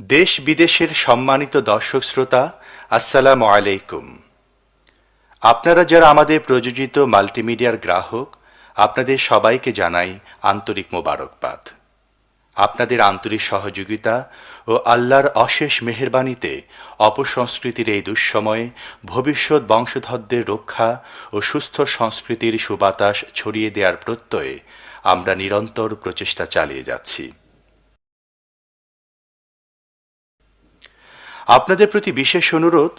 দেশ বিদেশের সম্মানিত দর্শক শ্রোতা, আসসালামু আলাইকুম। আপনারা যারা আমাদের প্রযোজিত মাল্টিমিডিয়ার গ্রাহক, আপনাদের সবাইকে জানাই আন্তরিক মোবারকবাদ। আপনাদের আন্তরিক সহযোগিতা ও আল্লাহর অশেষ মেহেরবানিতে অপসংস্কৃতির এই দুঃসময়ে ভবিষ্যৎ বংশধরদের রক্ষা ও সুস্থ সংস্কৃতির সুবাতাস ছড়িয়ে দেওয়ার প্রত্যয়ে আমরা নিরন্তর প্রচেষ্টা চালিয়ে যাচ্ছি। আপনাদের প্রতি বিশেষ অনুরোধ,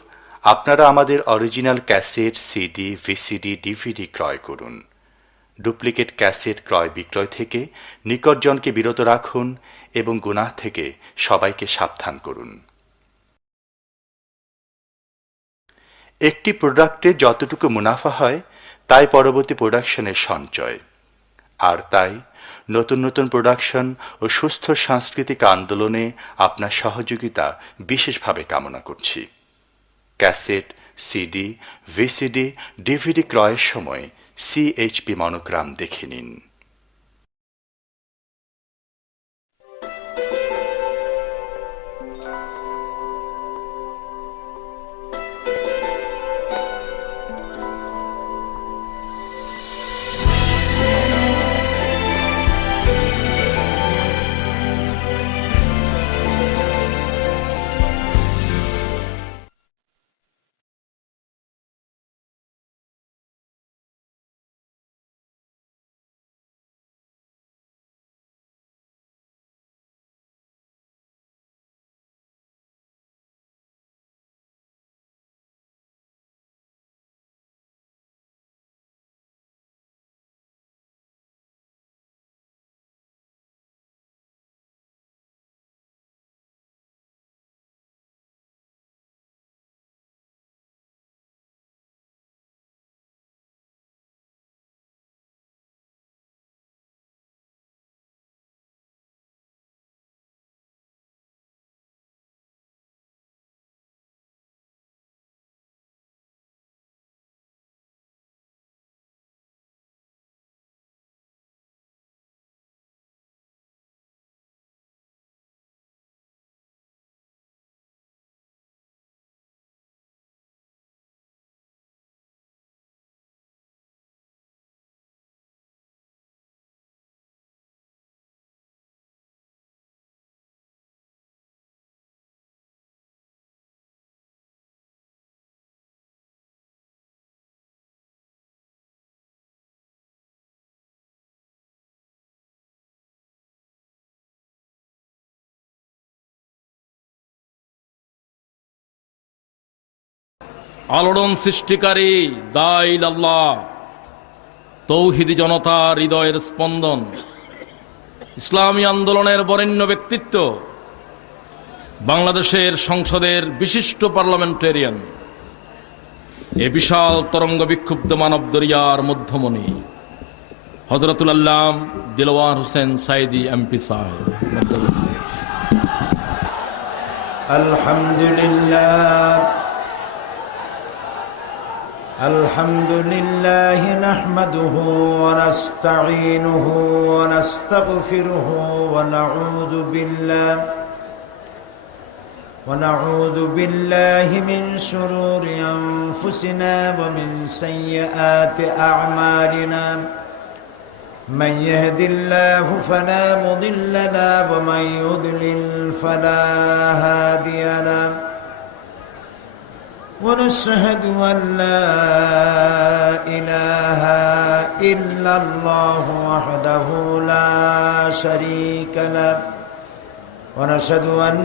আপনারা আমাদের original cassette, CD, VCD, DVD ক্রয় করুন। ডুপ্লিকেট ক্যাসেট ক্রয় বিক্রয় থেকে নিকটজনকে বিরত রাখুন এবং গুনাহ থেকে সবাইকে সাবধান করুন। একটি প্রোডাক্টে যতটুকু মুনাফা হয় তাই পরবর্তী প্রোডাকশনের সঞ্চয়, আর তাই নতুন নতুন প্রোডাকশন ও সুস্থ সাংস্কৃতিক আন্দোলনে আপনার সহযোগিতা বিশেষভাবে কামনা করছি। ক্যাসেট, সিডি, ভিসিডি, ডিভিডি ক্রয়ের সময় CHP মনোগ্রাম দেখে নিন। আলোড়ন সৃষ্টিকারী দাইল আল্লাহ, তৌহিদি জনতার হৃদয়ের স্পন্দন, ইসলামী আন্দোলনের বরেণ্য ব্যক্তিত্ব, বাংলাদেশের সংসদের বিশিষ্ট পার্লামেন্টেরিয়ান, এ বিশাল তরঙ্গ বিক্ষুব্ধ মানব দরিয়ার মধ্যমণি হযরতুল আল্লাম দিলওয়ার হোসেন সাইদি MP সাহেব। আলহামদুলিল্লাহ الحمد لله نحمده ونستعينه ونستغفره ونعوذ بالله من شرور أنفسنا ومن سيئات أعمالنا. من يهد الله فلا مضل له ومن يضلل فلا هادي له. ونشهد أن لا إله إلا الله وحده لا شريك له. ونشهد أن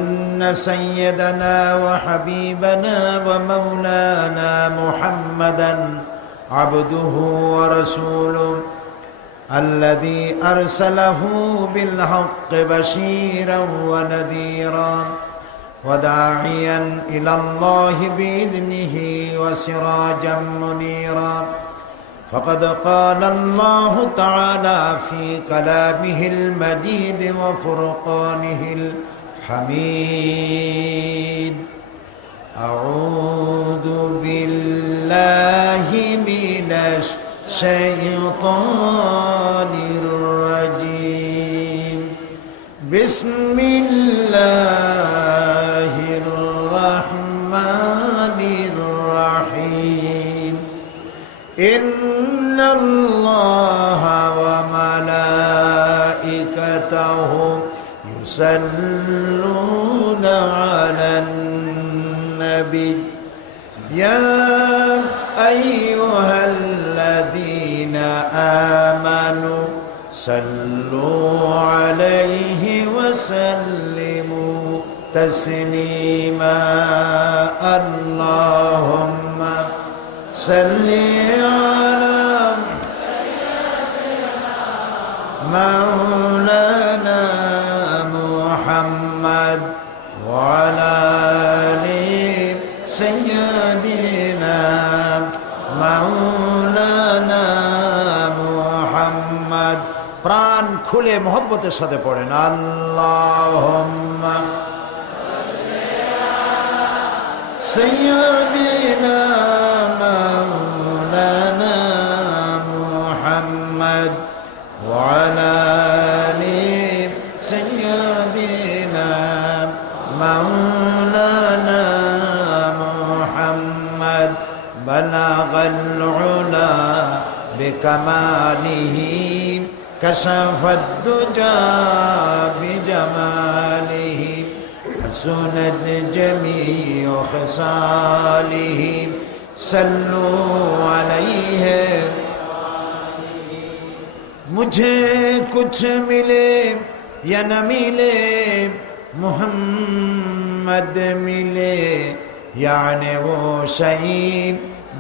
سيدنا وحبيبنا ومولانا محمدا عبده ورسوله الذي أرسله بالحق بشيرا ونذيرا وداعيا إلى الله بإذنه وسراجا منيرا. فقد قال الله تعالى في كلامه المجيد وفرقانه الحميد. أعوذ بالله من الشيطان الرجيم. بسم الله وملائكته يصلون على النبي يا أيها الذين آمنوا صلوا عليه وسلموا تسليما اللهم صل على مولانا محمد وعلى آل سيدنا مولانا محمد প্রাণ খুলে মোহব্বতের সাথে পড়েন আল্লাহুম্মা সাইয়্যিদিনা মাওলানা মুহাম্মদ ওয়া আলা আলি সাইয়্যিদিনা মাওলানা মুহাম্মদ বালাগাল উলা বিকামালিহি كشف الدجى بجماله حسنت جميع خصاله صلوا عليه मुझे कुछ मिले या न मिले मोहम्मद मिले यानी वो शहीद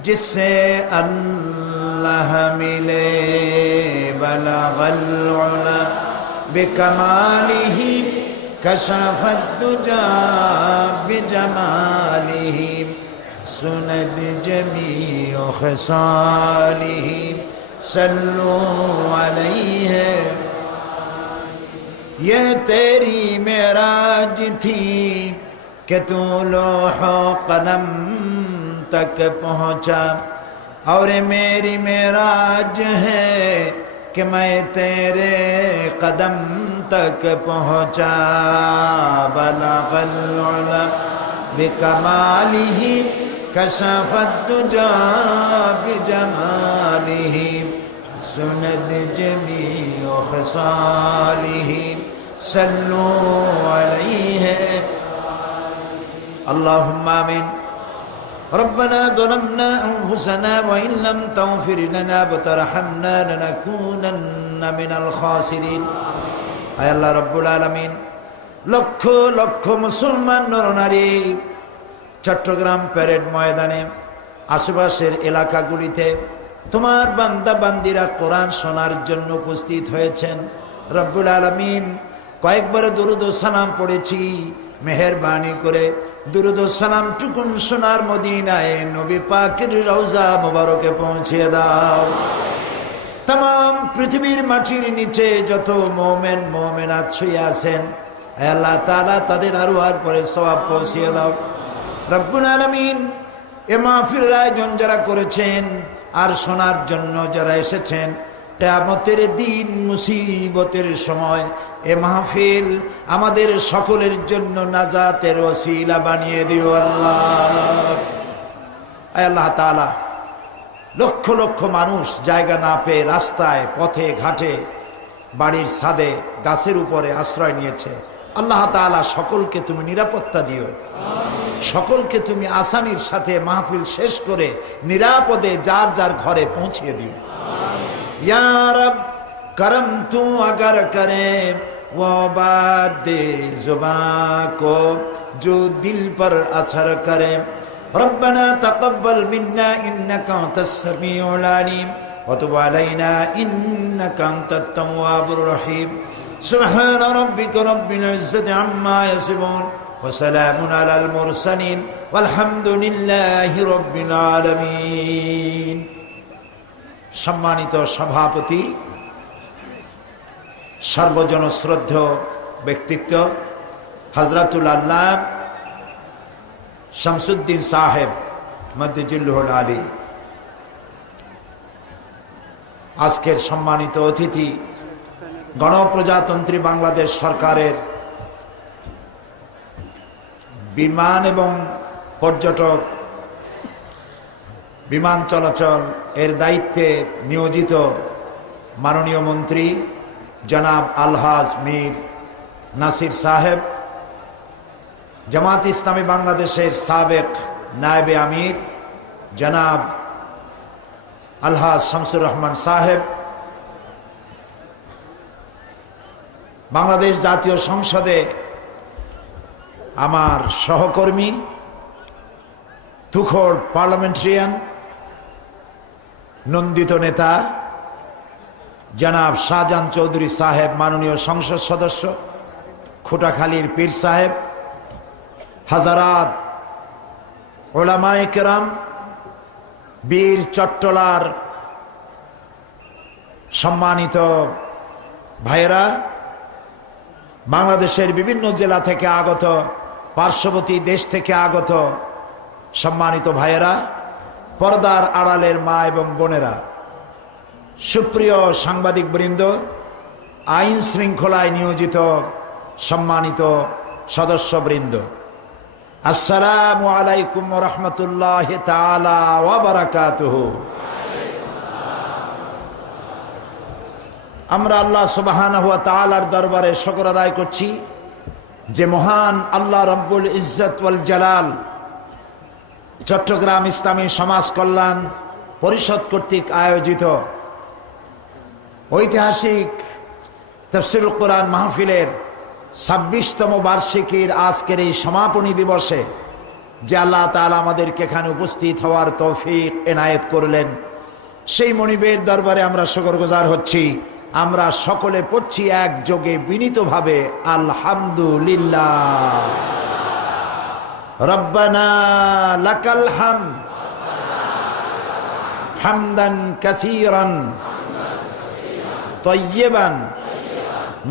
जिससे अल्लाह मिले बलगल उला बिकमालिही कशफत दुजा बिजमालिही सुनद जमीअ खसालिही सल्लु अलैहि ये तेरी मेराज थी कि तू लोहो कलम तक पहुँचा और मेरी मेराज है कि मैं तेरे कदम तक पहुँचा बलगल उला बिकमालिही कशफत दुजा बिजमालिही सुनद जमीअ खसालिही सल्लु अलैहि अल्लाहुम्मा आमीन ربنا ظلمنا أنفسنا وإن لم تغفر لنا وترحمنا لنكونن من الخاسرين আয় আল্লাহ রব্বুল আলামিন লক্ষ লক্ষ মুসলমান নরনারী চট্টগ্রাম প্যারেড ময়দানে আশেপাশের এলাকাগুলিতে তোমার বান্দা বান্দিরা কোরআন শোনার জন্য উপস্থিত হয়েছেন রব্বুল আলামিন কয়েকবার দুরূদ ও সালাম পড়েছি মেহেরবানি করে দুরূদ ও সালাম টুকুন সোনার মদিনায় নবী পাকের রওজা মোবারকে পৌঁছে দাও तमाम পৃথিবীর মাটির নিচে যত মুমিন মুমিনাত শুয়ে আছেন হে আল্লাহ তাআলা তাদের আরওয়ার পরে সওয়াব পৌঁছিয়ে দাও রব্বুল আলামিন এ মাহফিলের আয়োজন যারা করেছেন আর শোনার জন্য যারা এসেছেন কিয়ামতের দিন মুসিবতের সময় এ মাহফিল আমাদের সকলের জন্য নাজাতের ওসিলা বানিয়ে দিও আল্লাহ আয় আল্লাহ তাআলা লক্ষ লক্ষ মানুষ জায়গা না পেয়ে রাস্তায় পথে ঘাটে বাড়ির ছাদে গাছের উপরে আশ্রয় নিয়েছে আল্লাহ তাআলা সকলকে তুমি নিরাপত্তা দিও সকলকে তুমি আসানির সাথে মাহফিল শেষ করে নিরাপদে যার যার ঘরে পৌঁছিয়ে দিও या रब करम तू अगर करे वो बात दे जुबान को जो दिल पर असर करे रब्बना तक़ब्बल मिन्ना इन्नका अंतस समीउल अलीम व तुब अलैना इन्नका अंतत तव्वाबुर रहीम सुब्हान रब्बिका रब्बिल इज्जति अम्मा यसिफून व सलामुन अलल मुरसलीन वल्हम्दुलिल्लाहि रब्बिल आलामीन সম্মানিত সভাপতি সর্বজন শ্রদ্ধেয় ব্যক্তিত্ব হযরতুল আল্লাহ শামসুদ্দিন সাহেব মদ্দিজুল্লুহুল আলী আজকের সম্মানিত অতিথি গণপ্রজাতন্ত্রী বাংলাদেশ সরকারের বিমান এবং পর্যটক বিমান চলাচল এর দায়িত্বে নিয়োজিত মাননীয় মন্ত্রী জনাব আলহাজ মীর নাসির সাহেব, জামাত ইসলামী বাংলাদেশের সাবেক নায়েবে আমির জনাব আলহাজ শামসুর রহমান সাহেব, বাংলাদেশ জাতীয় সংসদে আমার সহকর্মী তুখোড় পার্লামেন্টারিয়ান নন্দিত নেতা জনাব শাহজাহান চৌধুরী সাহেব, মাননীয় সংসদ সদস্য খুটাখালীর পীর সাহেব, হাজারাত ওলামায়ে কেরাম, বীর চট্টলার সম্মানিত ভাইয়েরা, বাংলাদেশের বিভিন্ন জেলা থেকে আগত, পার্শ্ববর্তী দেশ থেকে আগত সম্মানিত ভাইয়েরা, পর্দার আড়ালের মা এবং বোনেরা, সুপ্রিয় সাংবাদিক বৃন্দ, আইন শৃঙ্খলায় নিয়োজিত সম্মানিত সদস্যবৃন্দ, আসসালামু আলাইকুম ওয়া রাহমাতুল্লাহি তাআলা ওয়া বারাকাতুহু। আমরা আল্লাহ সুবহানাহু ওয়া তাআলার দরবারে শুকর আদায় করছি যে মহান আল্লাহ রব্বুল ইজ্জত ওয়াল জালাল চট্টগ্রাম ইসলামী সমাজ কল্যাণ পরিষদ কর্তৃক আয়োজিত ঐতিহাসিক তাফসীরুল কোরআন মাহফিলের ২৬তম বার্ষিকীর আজকের এই সমাপনী দিবসে যে আল্লাহ তাআলা আমাদেরকে এখানে উপস্থিত হওয়ার তৌফিক এনায়েত করলেন, সেই মনিবের দরবারে আমরা শুকরগুজার হচ্ছি। আমরা সকলে পড়ছি একযোগে বিনীতভাবে আলহামদুলিল্লাহ। রব্বানা লাকাল হামদ হামদান কাসীরান তাইয়্যিবান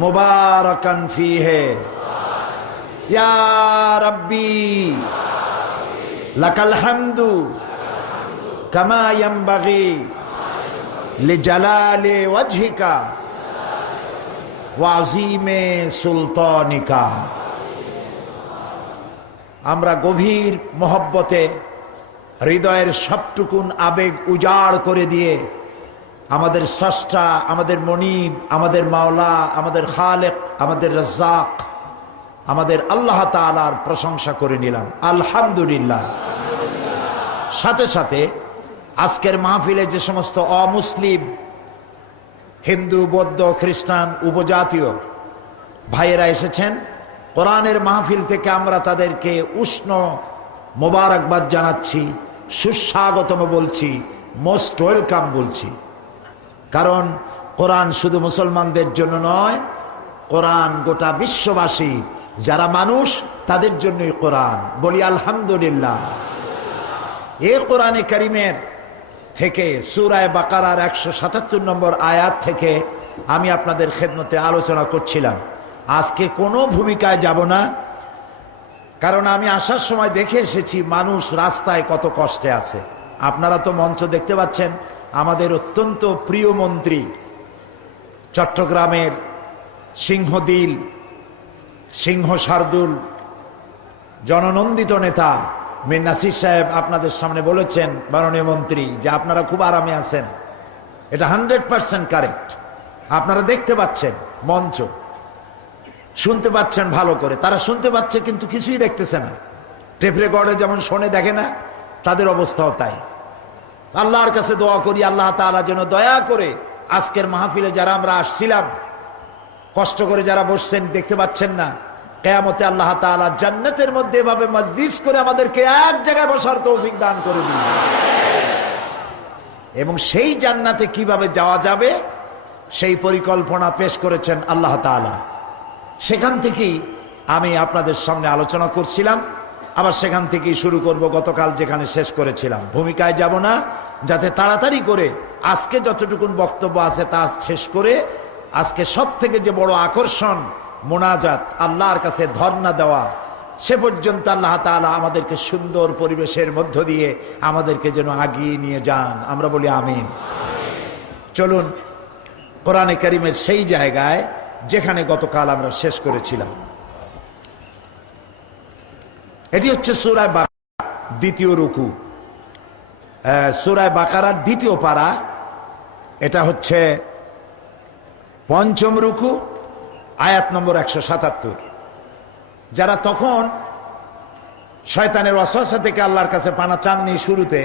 মুবারাকান ফীহি ইয়া রাব্বি লাকাল হামদু কামা ইয়ানবাগি লিজালালি ওয়াজহিকা ওয়া আযীমি সুলতানিকা। আমরা গভীর মহব্বতে হৃদয়ের সবটুকুন আবেগ উজাড় করে দিয়ে আমাদের স্রষ্টা, আমাদের মনিব, আমাদের মাওলা, আমাদের খালেক, আমাদের রাজ্জাক, আমাদের আল্লাহ তাআলার প্রশংসা করে নিলাম আলহামদুলিল্লাহ। সাথে সাথে আজকের মাহফিলে যে সমস্ত অমুসলিম, হিন্দু, বৌদ্ধ, খ্রিস্টান, উপজাতীয় ভাইয়েরা এসেছেন, কোরআনের মাহফিল থেকে আমরা তাদেরকে উষ্ণ মোবারকবাদ জানাচ্ছি, সুস্বাগতম বলছি, মোস্ট ওয়েলকাম বলছি। কারণ কোরআন শুধু মুসলমানদের জন্য নয়, কোরআন গোটা বিশ্ববাসী যারা মানুষ তাদের জন্যই কোরআন। বলি আলহামদুলিল্লাহ। এই কোরআনে কারিমের থেকে সূরা বাকারার ১৭৭ নম্বর আয়াত থেকে আমি আপনাদের খেদমতে আলোচনা করছিলাম। আজকে কোনো ভূমিকায় যাব না, কারণ আমি আসার সময় দেখে এসেছি মানুষ রাস্তায় কত কষ্টে আছে। আপনারা তো মঞ্চ দেখতে পাচ্ছেন, আমাদের অত্যন্ত প্রিয় মন্ত্রী, চট্টগ্রামের সিংহদিল, সিংহ শার্দুল, জননন্দিত নেতা মীর নাসির সাহেব আপনাদের সামনে বলেছেন, মাননীয় মন্ত্রী, যে আপনারা খুব আরামে আছেন। এটা 100% কারেক্ট। আপনারা দেখতে পাচ্ছেন মঞ্চ, শুনতে পাচ্ছেন ভালো করে। তারা শুনতে পাচ্ছে কিন্তু কিছুই দেখতেছে না। টেপ রেকর্ডে যেমন শোনে, দেখে না, তাদের অবস্থাও তাই। আল্লাহর কাছে দোয়া করি, আল্লাহ তাআলা যেন দয়া করে আজকের মাহফিলে যারা আমরা আসছিলাম, কষ্ট করে যারা বসছেন, দেখতে পাচ্ছেন না, কিয়ামতে আল্লাহ তাআলা জান্নাতের মধ্যে এভাবে মজলিস করে আমাদেরকে এক জায়গায় বসার তৌফিক দান করে দিন। এবং সেই জান্নাতে কিভাবে যাওয়া যাবে সেই পরিকল্পনা পেশ করেছেন আল্লাহ তাআলা। সেখান থেকেই আমি আপনাদের সামনে আলোচনা করছিলাম, আবার সেখান থেকেই শুরু করব গতকাল যেখানে শেষ করেছিলাম। ভূমিকায় যাব না, যাতে তাড়াতাড়ি করে আজকে যতটুকুন বক্তব্য আছে তা শেষ করে আজকে সব থেকে যে বড় আকর্ষণ মোনাজাত, আল্লাহর কাছে ধর্ণা দেওয়া, সে পর্যন্ত আল্লাহ তাআলা আমাদেরকে সুন্দর পরিবেশের মধ্য দিয়ে আমাদেরকে যেন আগিয়ে নিয়ে যান। আমরা বলি আমিন। চলুন কোরআনে কারীমের সেই জায়গায় যেখানে গতকাল আমরা শেষ করেছিলাম। এটি হচ্ছে সূরা বাকারা দ্বিতীয় রুকু, সূরা বাকারার দ্বিতীয় পারা। এটা হচ্ছে পঞ্চম রুকু, আয়াত নম্বর 177। যারা তখন শয়তানের ওয়াসওয়াসা থেকে আল্লাহর কাছে পানা চাননি, শুরুতে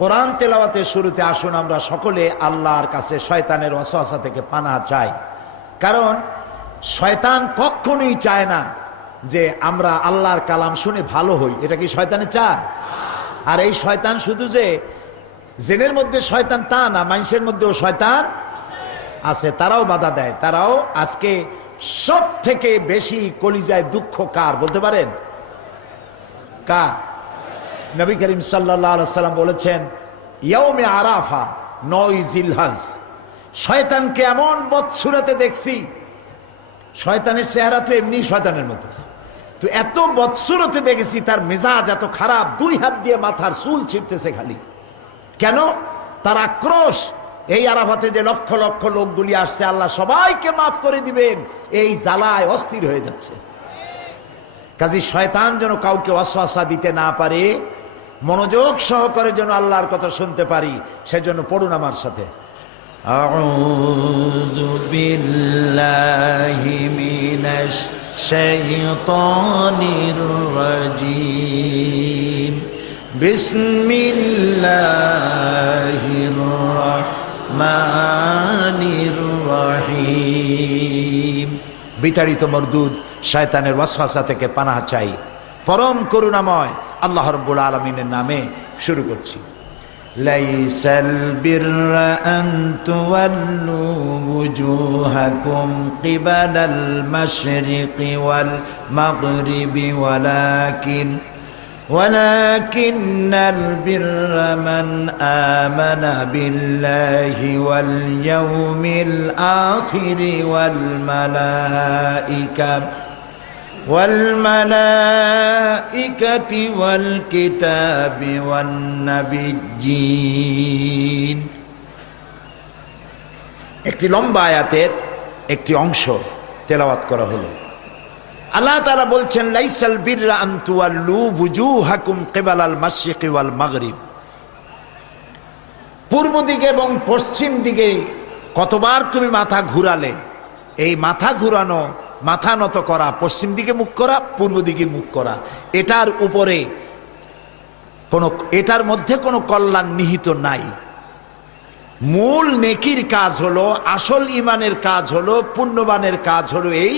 কোরআন তেলাওয়াতের শুরুতে আসুন আমরা সকলে আল্লাহর কাছে শয়তানের ওয়াসওয়াসা থেকে পানা চাই। কারণ শয়তান কখনোই চায় না যে আমরা আল্লাহর কালাম শুনে ভালো হই। এটা কি শয়তানে চায়? আর এই শয়তান শুধু যে জেনের মধ্যে শয়তান তা না, মানুষের মধ্যেও শয়তান আছে, তারাও বাধা দেয়। তারাও আজকে সব থেকে বেশি কলিজায় দুঃখ কার বলতে পারেন? কার? নবী করিম সাল্লাল্লাহু আলাইহি সাল্লাম বলেছেন, ইয়াউমে আরাফা, 9 জিলহজ, শয়তানকে এমন বদসুরতে দেখছি, শয়তানের চেহারা তো এমনি শয়তানের মতো, তো এত বদসুরতে দেখেছি তার মেজাজ এত খারাপ, 2 হাত দিয়ে মাথার চুল ছিঁড়তেছে খালি। কেন? তার আক্রোশ এই আরাফাতে যে লক্ষ লক্ষ লোকগুলি আসছে আল্লাহ সবাইকে মাফ করে দিবেন, এই জ্বালায় অস্থির হয়ে যাচ্ছে। কাজী শয়তান যেন কাউকে ওয়াসওয়াসা দিতে না পারে, মনোযোগ সহকারে যেন আল্লাহর কথা শুনতে পারি, সেজন্য পড়ুন আমার সাথে, আউযু বিল্লাহি মিনাশ শাইতানির রাজীম, বিসমিল্লাহির রাহমানির রহিম। বিতাড়িত মরদুদ শয়তানের ওয়াসওয়াসা থেকে পানাহ চাই পরম করুণাময় আল্লাহ রাব্বুল আলামিনের নামে। শুরু করছি। লাইসাল বিররা আন তুওয়াল্লু ওয়ুজুহাকুম কিবালাল মাশরিকি ওয়াল মাগরিবি ولكن البر من آمن بالله واليوم الآخر والملائكة والكتاب والنبيين। একটি লম্বা আয়াতের একটি অংশ তেলাওয়াত করা হলো। আল্লাহ তাআলা বলছেন, লাইসাল বিররা আন তুওয়াল্লু ওয়ুজুহাকুম কিবালাল মাশরিকি ওয়াল মাগরিব। পূর্ব দিকে এবং পশ্চিম দিকে কতবার তুমি মাথা ঘুরালে, এই মাথা ঘুরানো, মাথা নত করা, পশ্চিম দিকে মুখ করা, পূর্ব দিকে মুখ করা, এটার উপরে এটার মধ্যে কোনো কল্যাণ নিহিত নাই। মূল নেকির কাজ হলো, আসল ইমানের কাজ হলো, পুণ্যবানের কাজ হলো এই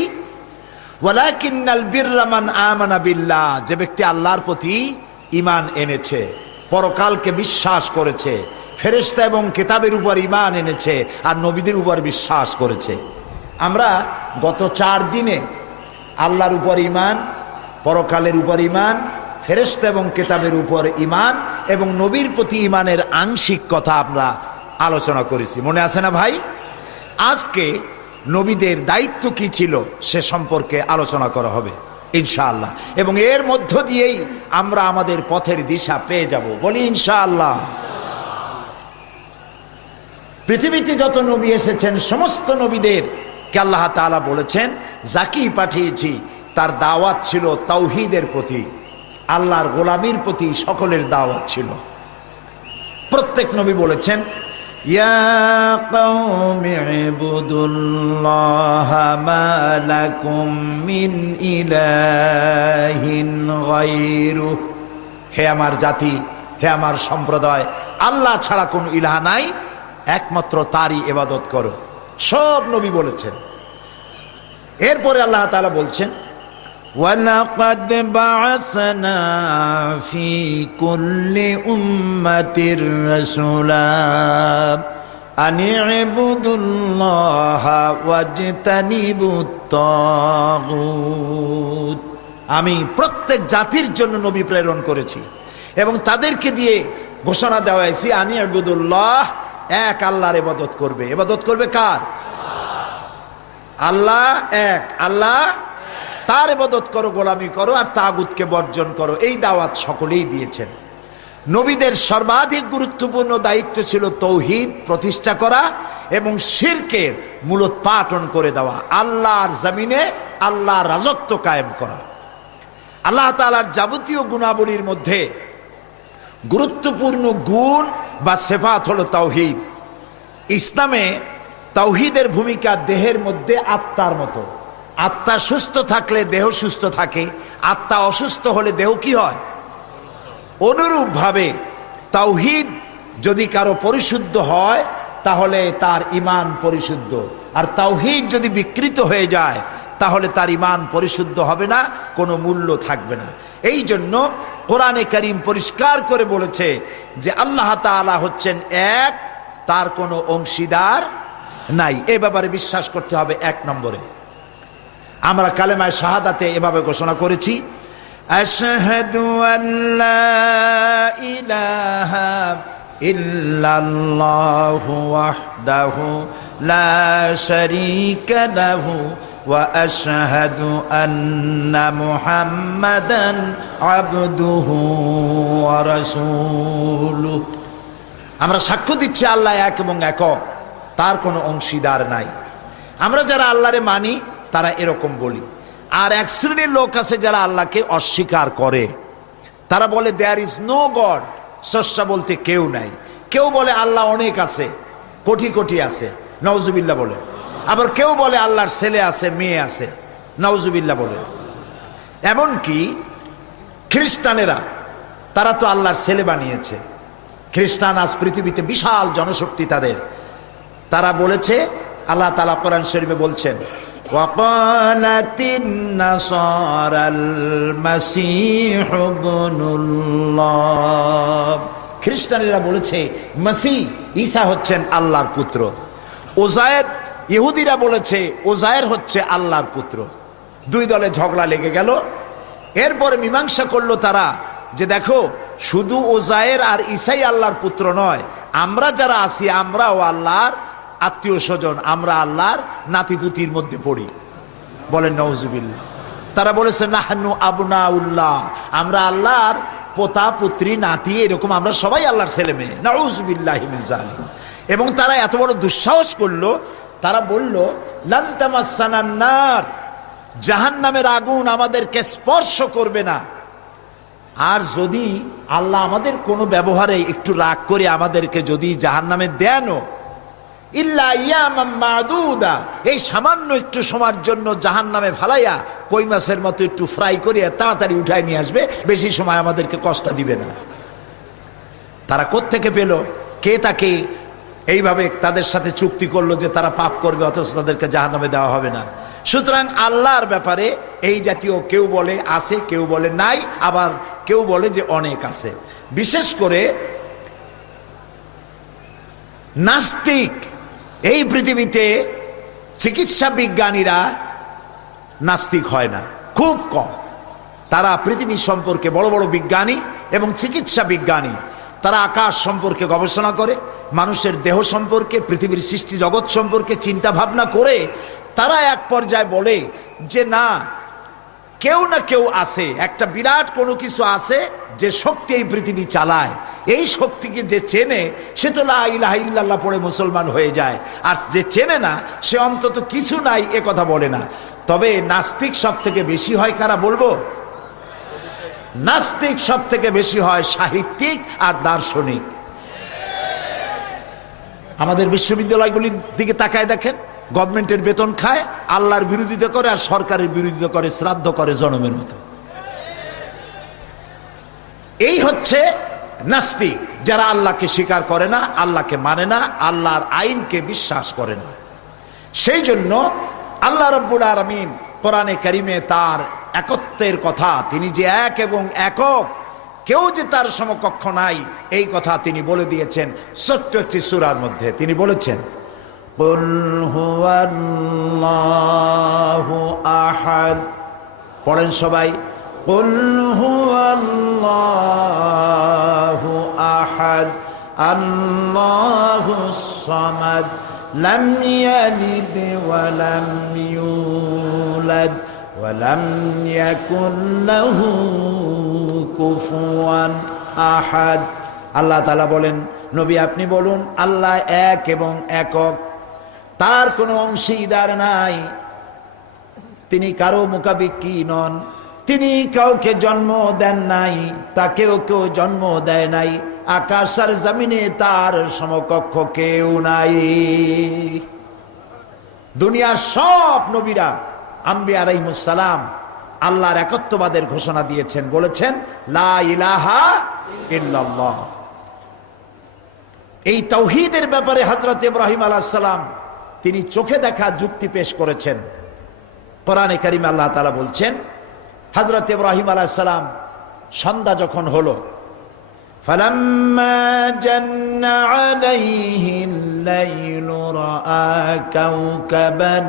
ওয়ালাকিন্নাল বিররা মান আমানা বিল্লাহ, যে ব্যক্তি আল্লাহর প্রতি ঈমান এনেছে, পরকালকে বিশ্বাস করেছে, ফেরেশতা এবং কিতাবের উপর ঈমান এনেছে, আর নবীদের উপর বিশ্বাস করেছে। আমরা গত 4 দিনে আল্লাহর উপর ঈমান, পরকালের উপর ঈমান, ফেরেশতা এবং কিতাবের উপর ঈমান এবং নবীর প্রতি ঈমানের আংশিক কথা আমরা আলোচনা করেছি, মনে আছে না ভাই? আজকে নবীদের দায়িত্ব কি ছিল সে সম্পর্কে আলোচনা করা হবে ইনশাআল্লাহ, এবং এর মধ্য দিয়েই আমরা আমাদের পথের দিশা পেয়ে যাব, বলি ইনশাআল্লাহ। পৃথিবীতে যত নবী এসেছেন সমস্ত নবীদেরকে আল্লাহ তাআলা বলেছেন, যাকেই পাঠিয়েছি তার দাওয়াত ছিল তাওহীদের প্রতি, আল্লাহর গোলামির প্রতি সকলের দাওয়াত ছিল। প্রত্যেক নবী বলেছেন, ইয়া কওমি ইবুদুল্লাহা মা লাকুম মিন ইলাহিন গায়রু, হে আমার জাতি, হে আমার সম্প্রদায়, আল্লাহ ছাড়া কোনো ইলাহ নাই, একমাত্র তারই ইবাদত করো। সব নবী বলেছেন। এরপরে আল্লাহ তাআলা বলছেন, ওয়ালাকাদ বা'আসনা ফি কুল্লি উম্মাতির রাসূলা আন ইবুদুল্লাহা ওয়াজতানিবুত তাগুত। আমি প্রত্যেক জাতির জন্য নবী প্রেরণ করেছি এবং তাদেরকে দিয়ে ঘোষণা দেওয়া হয়েছে, আন ইবুদুল্লাহ, এক আল্লাহর ইবাদত করবে। ইবাদত করবে কার? আল্লাহ এক, আল্লাহ তার ইবাদত করো, গোলামি করো, আর তাগুতকে বর্জন করো। এই দাওয়াত সকলেই দিয়েছেন। নবীদের সর্বাধিক গুরুত্বপূর্ণ দায়িত্ব ছিল তৌহিদ প্রতিষ্ঠা করা এবং শিরকের মূলোৎপাটন করে দেওয়া, আল্লাহর জমিনে আল্লাহর রাজত্ব কায়েম করা। আল্লাহ তাআলার যাবতীয় গুণাবলীর মধ্যে গুরুত্বপূর্ণ গুণ বা সিফাত হলো তাওহীদ। ইসলামে তাওহীদের ভূমিকা দেহের মধ্যে আত্মার মতো। আত্মা সুস্থ থাকলে দেহ সুস্থ থাকে, আত্মা অসুস্থ হলে দেহ কি হয়? অনুরূপভাবে তাওহীদ যদি কারো পরিশুদ্ধ হয় তাহলে তার ঈমান পরিশুদ্ধ, আর তাওহীদ যদি বিকৃত হয়ে যায় তাহলে তার ঈমান পরিশুদ্ধ হবে না, কোনো মূল্য থাকবে না। এই জন্য কোরআনে কারীম পরিষ্কার করে বলেছে যে আল্লাহ তাআলা হচ্ছেন এক, তার কোনো অংশীদার নাই। এ ব্যাপারে বিশ্বাস করতে হবে। এক নম্বরে আমরা কালেমায়ে শাহাদাতে এভাবে ঘোষণা করেছি, আশহাদু আল্লা ইলাহা ইল্লাল্লাহু ওয়াহদাহু লা শারীকা লাহু ওয়া আশহাদু আন্না মুহাম্মাদান আবদুহু ওয়া রাসূলুহু। আমরা সাক্ষ্য দিচ্ছি আল্লাহ এক এবং একক, তার কোনো অংশীদার নাই। আমরা যারা আল্লাহরে মানি তারা এরকম বলি। আর এক শ্রেণীর লোক আছে যারা আল্লাহকে অস্বীকার করে, তারা বলে দেয়ার ইজ নো গড, স্রষ্টা বলতে কেউ নাই। কেউ বলে আল্লাহ অনেক আছে, কোটি কোটি আছে, নাউজুবিল্লাহ বলে। আবার কেউ বলে আল্লাহর ছেলে আছে, মেয়ে আছে, নাউজুবিল্লাহ বলে। এমনকি খ্রিস্টানেরা, তারা তো আল্লাহর ছেলে বানিয়েছে। খ্রিস্টান আজ পৃথিবীতে বিশাল জনশক্তি তাদের। তারা বলেছে, আল্লাহ তাআলা কোরআন শরীফে বলছেন, ওয়াকালাতিন নাসারাল মাসীহু ইবনুল্লাহ। খ্রিস্টানেরা বলেছে মসিহ ঈসা হচ্ছেন আল্লাহর পুত্র। ওজায়ের, ইহুদিরা বলেছে ওজায়ের হচ্ছে আল্লাহর পুত্র। দুই দলে ঝগড়া লেগে গেল। এরপরে মীমাংসা করলো তারা যে দেখো, শুধু ওজায়ের আর ঈসাই আল্লাহর পুত্র নয়, আমরা যারা আছি আমরাও আল্লাহর আত্মীয় স্বজন, আমরা আল্লাহর নাতিপুতির মধ্যে পড়ি। বলেন নাউজুবিল্লাহ। তারা বলেছে নাহনু আবনাউল্লাহ, আমরা আল্লাহর পোতা পুত্রী নাতি, এরকম আমরা সবাই আল্লাহর ছেলে মেয়ে, নাউজুবিল্লাহি মিন যালিক। এবং তারা এত বড় দুঃসাহস করলো, তারা বলল লান তামাসসানান নার, জাহান্নামের আগুন আমাদেরকে স্পর্শ করবে না। আর যদি আল্লাহ আমাদের কোনো ব্যবহারে একটু রাগ করে আমাদেরকে যদি জাহান্নামে দেনও, ইল্লা ইয়ামাম মাদুদা, এই সামান্য একটু সময়ের জন্য জাহান্নামে ফালাইয়া কই মাছের মতো একটু ফ্রাই করিয়া তাড়াতাড়ি উঠায় নিয়ে আসবে, বেশি সময় আমাদেরকে কষ্ট দিবে না। তারা কোত্থেকে পেল? কে তাকে এইভাবে তাদের সাথে চুক্তি করলো যে তারা পাপ করবে অথচ তাদেরকে জাহান্নামে দেওয়া হবে না? সুতরাং আল্লাহর ব্যাপারে এই জাতীয় কেউ বলে আছে, কেউ বলে নাই, আবার কেউ বলে যে অনেক আছে। বিশেষ করে নাস্তিক, এই পৃথিবীতে চিকিৎসা বিজ্ঞানীরা নাস্তিক হয় না, খুব কম। তারা পৃথিবী সম্পর্কে বড় বড় বিজ্ঞানী এবং চিকিৎসা বিজ্ঞানী, তারা আকাশ সম্পর্কে গবেষণা করে, মানুষের দেহ সম্পর্কে, পৃথিবীর সৃষ্টি জগৎ সম্পর্কে চিন্তা ভাবনা করে তারা এক পর্যায়ে বলে যে না, কেউ না কেউ আছে, একটা বিরাট কোনো কিছু আছে যে শক্তি এই পৃথিবী চালায়। এই শক্তিকে যে চেনে সে তো লা ইলাহা ইল্লাল্লাহ পড়ে মুসলমান হয়ে যায়, আর যে চেনে না সে অন্তত কিছু নাই এ কথা বলে না। তবে নাস্তিক সব থেকে বেশি হয় কারা বলবো? নাস্তিক সব থেকে বেশি হয় সাহিত্যিক আর দার্শনিক। আমাদের বিশ্ববিদ্যালয়গুলির দিকে তাকায় দেখেন, গভর্নমেন্টের বেতন খায়, আল্লাহর বিরোধিতা করে আর সরকারের বিরোধিতা করে, শ্রাদ্ধ করে জনমের মতো। এই হচ্ছে নাস্তিক, যারা আল্লাহকে স্বীকার করে না, আল্লাহকে মানে না, আল্লাহর আইনকে বিশ্বাস করে না। সেই জন্য আল্লাহ রাব্বুল আলামিন কোরআনে কারিমে তার একত্বের কথা, তিনি যে এক এবং একক, কেউ যে তার সমকক্ষ নাই, এই কথা তিনি বলে দিয়েছেন ছোট্ট একটি সূরার মধ্যে। তিনি বলেছেন, কুল হুয়াল্লাহু আহাদ। পড়েন সবাই, কুল হুয়াল্লাহু আহাদ আল্লাহুস সামাদ লাম ইয়ালিদ ওয়া লাম ইউলাদ ওয়া লাম ইয়াকুল লাহু কুফুয়ান আহাদ। আল্লাহ তাআলা বলেন, নবী আপনি বলুন আল্লাহ এক এবং একক, তার কোনো অংশীদার নাই, তিনি কারো মুখাপেক্ষী নন, তিনি কাউকে জন্ম দেন নাই, তাকেও কেউ জন্ম দেয় নাই, আকাশ আর জমিনে তার সমকক্ষ কেউ নাই। দুনিয়ার সব নবীরা আম্বিয়া আলাইহিস সালাম আল্লাহর একত্ববাদের ঘোষণা দিয়েছেন, বলেছেন লা ইলাহা ইল্লাল্লাহ। এই তাওহীদের ব্যাপারে হযরত ইব্রাহিম আলাইহিস সালাম তিনি চোখে দেখা যুক্তি পেশ করেছেন। কোরআনে কারিমে আল্লাহ তাআলা বলছেন, হযরত ইব্রাহিম আলাইহিস সালাম সন্ধ্যা যখন হলো, ফালাম্মা জান্না আলাইহিল লাইলু রাআ কাওকাবান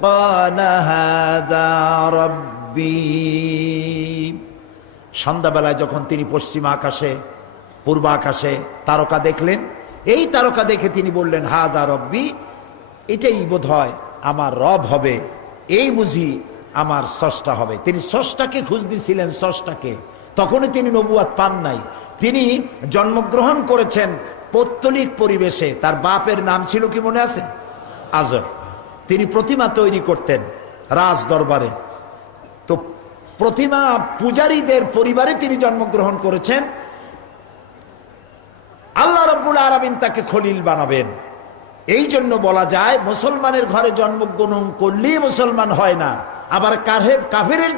ক্বালা হাযা রাব্বি। সন্ধ্যাবেলায় যখন তিনি পশ্চিম আকাশে, পূর্ব আকাশে তারকা দেখলেন, এই তারকা দেখে তিনি বললেন হাযা রাব্বি, এটাই বোধহয় আমার রব হবে, এই বুঝি আমার স্রষ্টা হবে। তিনি স্রষ্টাকে খুঁজ দিয়েছিলেন, স্রষ্টাকে। তখনই তিনি নবুয়াত পান নাই। তিনি জন্মগ্রহণ করেছেন পৌত্তলিক পরিবেশে। তার বাপের নাম ছিল কি মনে আছে? আজর। তিনি প্রতিমা তৈরি করতেন রাজ দরবারে। তো প্রতিমা পূজারীদের পরিবারে তিনি জন্মগ্রহণ করেছেন। আল্লাহ রাব্বুল আলামিন তাকে খলিল বানাবেন। এই জন্য বলা যায় মুসলমানের ঘরে জন্মগ্রহণ করলেই মুসলমান হয় না, আবার কাফেরের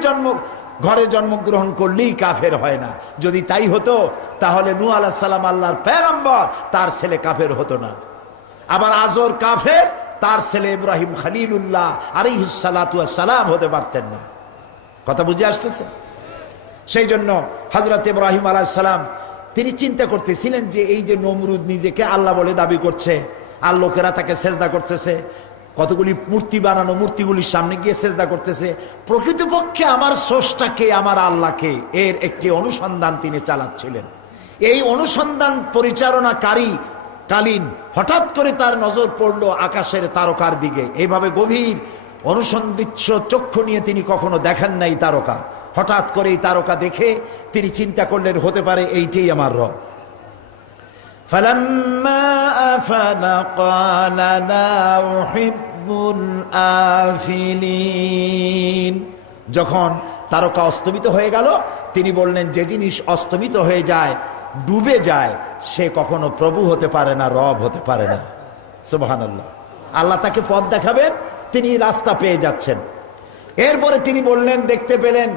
ঘরে জন্মগ্রহণ করলেই কাফের হয় না। যদি তাই হতো তাহলে নূহ আলাইহিস সালাম আল্লাহর পয়গম্বর, তার ছেলে কাফের হতো না। আবার আজর কাফের, তার ছেলে ইব্রাহিম খলিলুল্লাহ আলাইহিস সালাতু ওয়াস সালাম হতে পারতেন না। কথা বুঝে আসতেছে? সেই জন্য হযরত ইব্রাহিম আলাইহিস সালাম তিনি চিন্তা করতেছিলেন যে এই যে নমরুদ নিজেকে আল্লাহ বলে দাবি করছে, আর লোকেরা তাকে সেজদা করতেছে, কতগুলি মূর্তি বানানো মূর্তিগুলির সামনে গিয়ে সেজদা করতেছে, প্রকৃতপক্ষে আমার স্রষ্টাকে, আমার আল্লাহকে, এর একটি অনুসন্ধান তিনি চালাচ্ছিলেন। এই অনুসন্ধান পরিচালনাকারী কালীন হঠাৎ করে তার নজর পড়ল আকাশের তারকার দিকে। এইভাবে গভীর অনুসন্ধিৎস চক্ষু নিয়ে তিনি কখনো দেখেন নাই তারকা। হঠাৎ করে এই তারকা দেখে তিনি চিন্তা করলেন হতে পারে এইটাই আমার রব। فلما أفل قال لا أحب الآفلين। যখন তারকা অস্তমিত হয়ে গেল তিনি বললেন যে জিনিস অস্তমিত হয়ে যায়, ডুবে যায়, সে কখনো প্রভু হতে পারে না, রব হতে পারে না। সুবহানাল্লাহ। আল্লাহ তাকে পথ দেখাবেন, তিনি রাস্তা পেয়ে যাচ্ছেন। এরপরে তিনি বললেন, দেখতে পেলেন